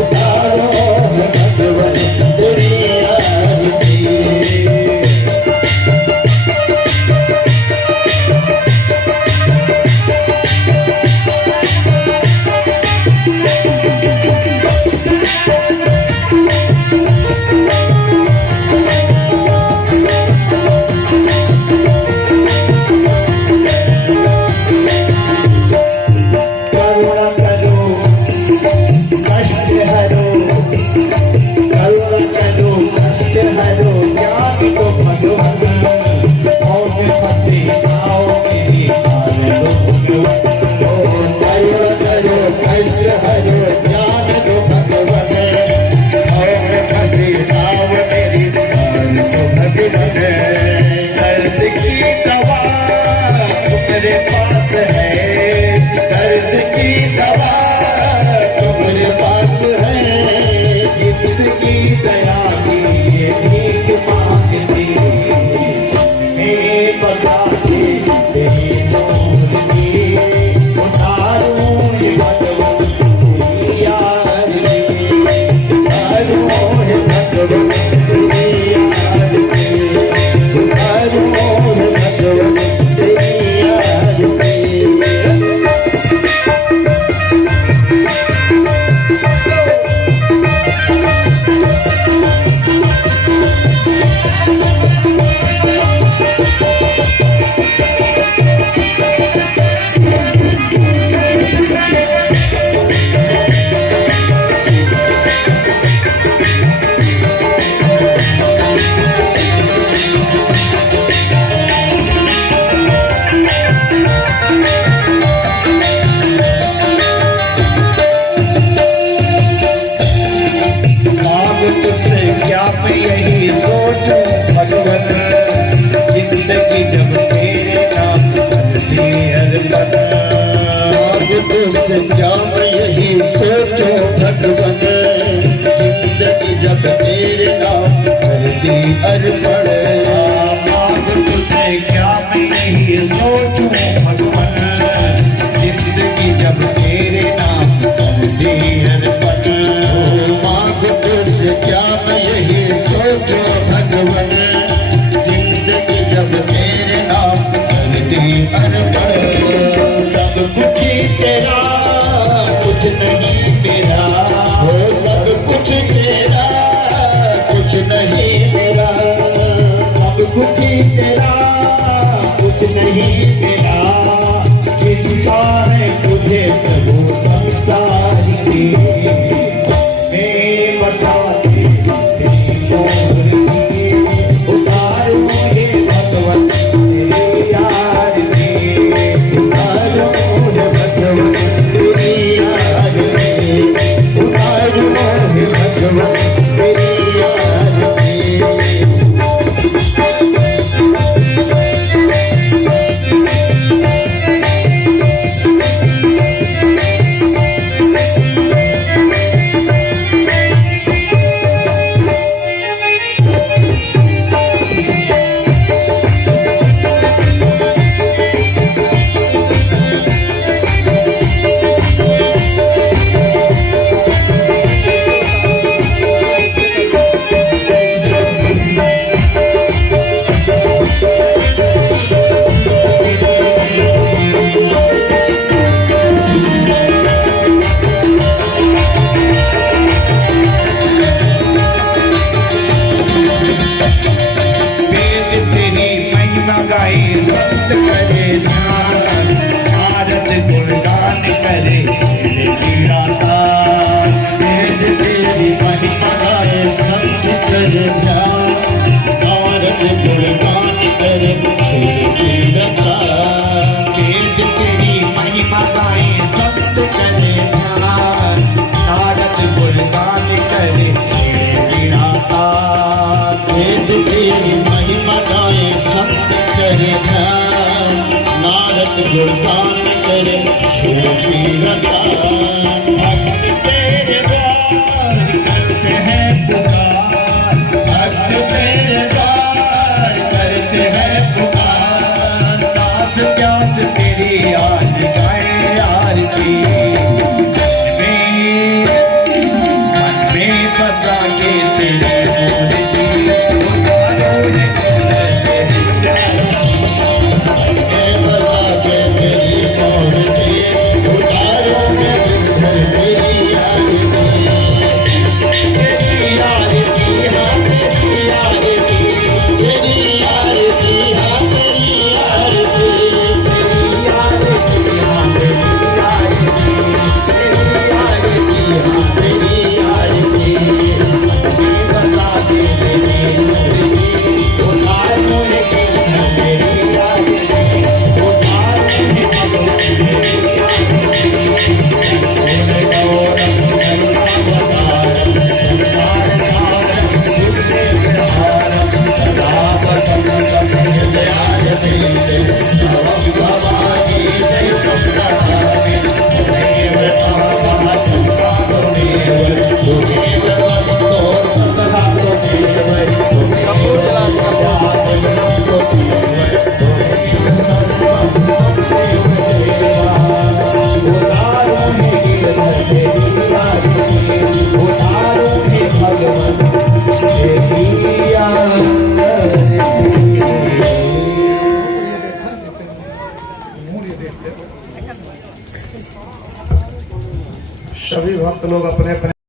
उतारो भगवन तेरी आरती क्या मैं यही सोचूं भगवन जिंदगी जब तेरे नाम कर दी अर्पण तुझसे क्या मैं यही सोचूं भगवन जिंदगी जब तेरे नाम कर दी अर्पण मांग तुझसे क्या मैं यही सोचूं भगवन जिंदगी जब तेरे नाम कर दी अर्पण सब कुछ तेरा कुछ नहीं मेरा हो सब कुछ तेरा कुछ नहीं मेरा सब कुछ तेरा कुछ नहीं मेरा चिंता है तुझे प्रभु संसार की मैं बताती उतारो हे भगवन तेरी आरती उतारो हे भगवन भक्त तेरे द्वार करते हैं पुकार, भक्त तेरे द्वार करते हैं पुकार। दास प्यास तेरी आज गाए आरती, मन में बसा के तेरे मूर्ति उतारो रे सभी भक्त लोग अपने अपने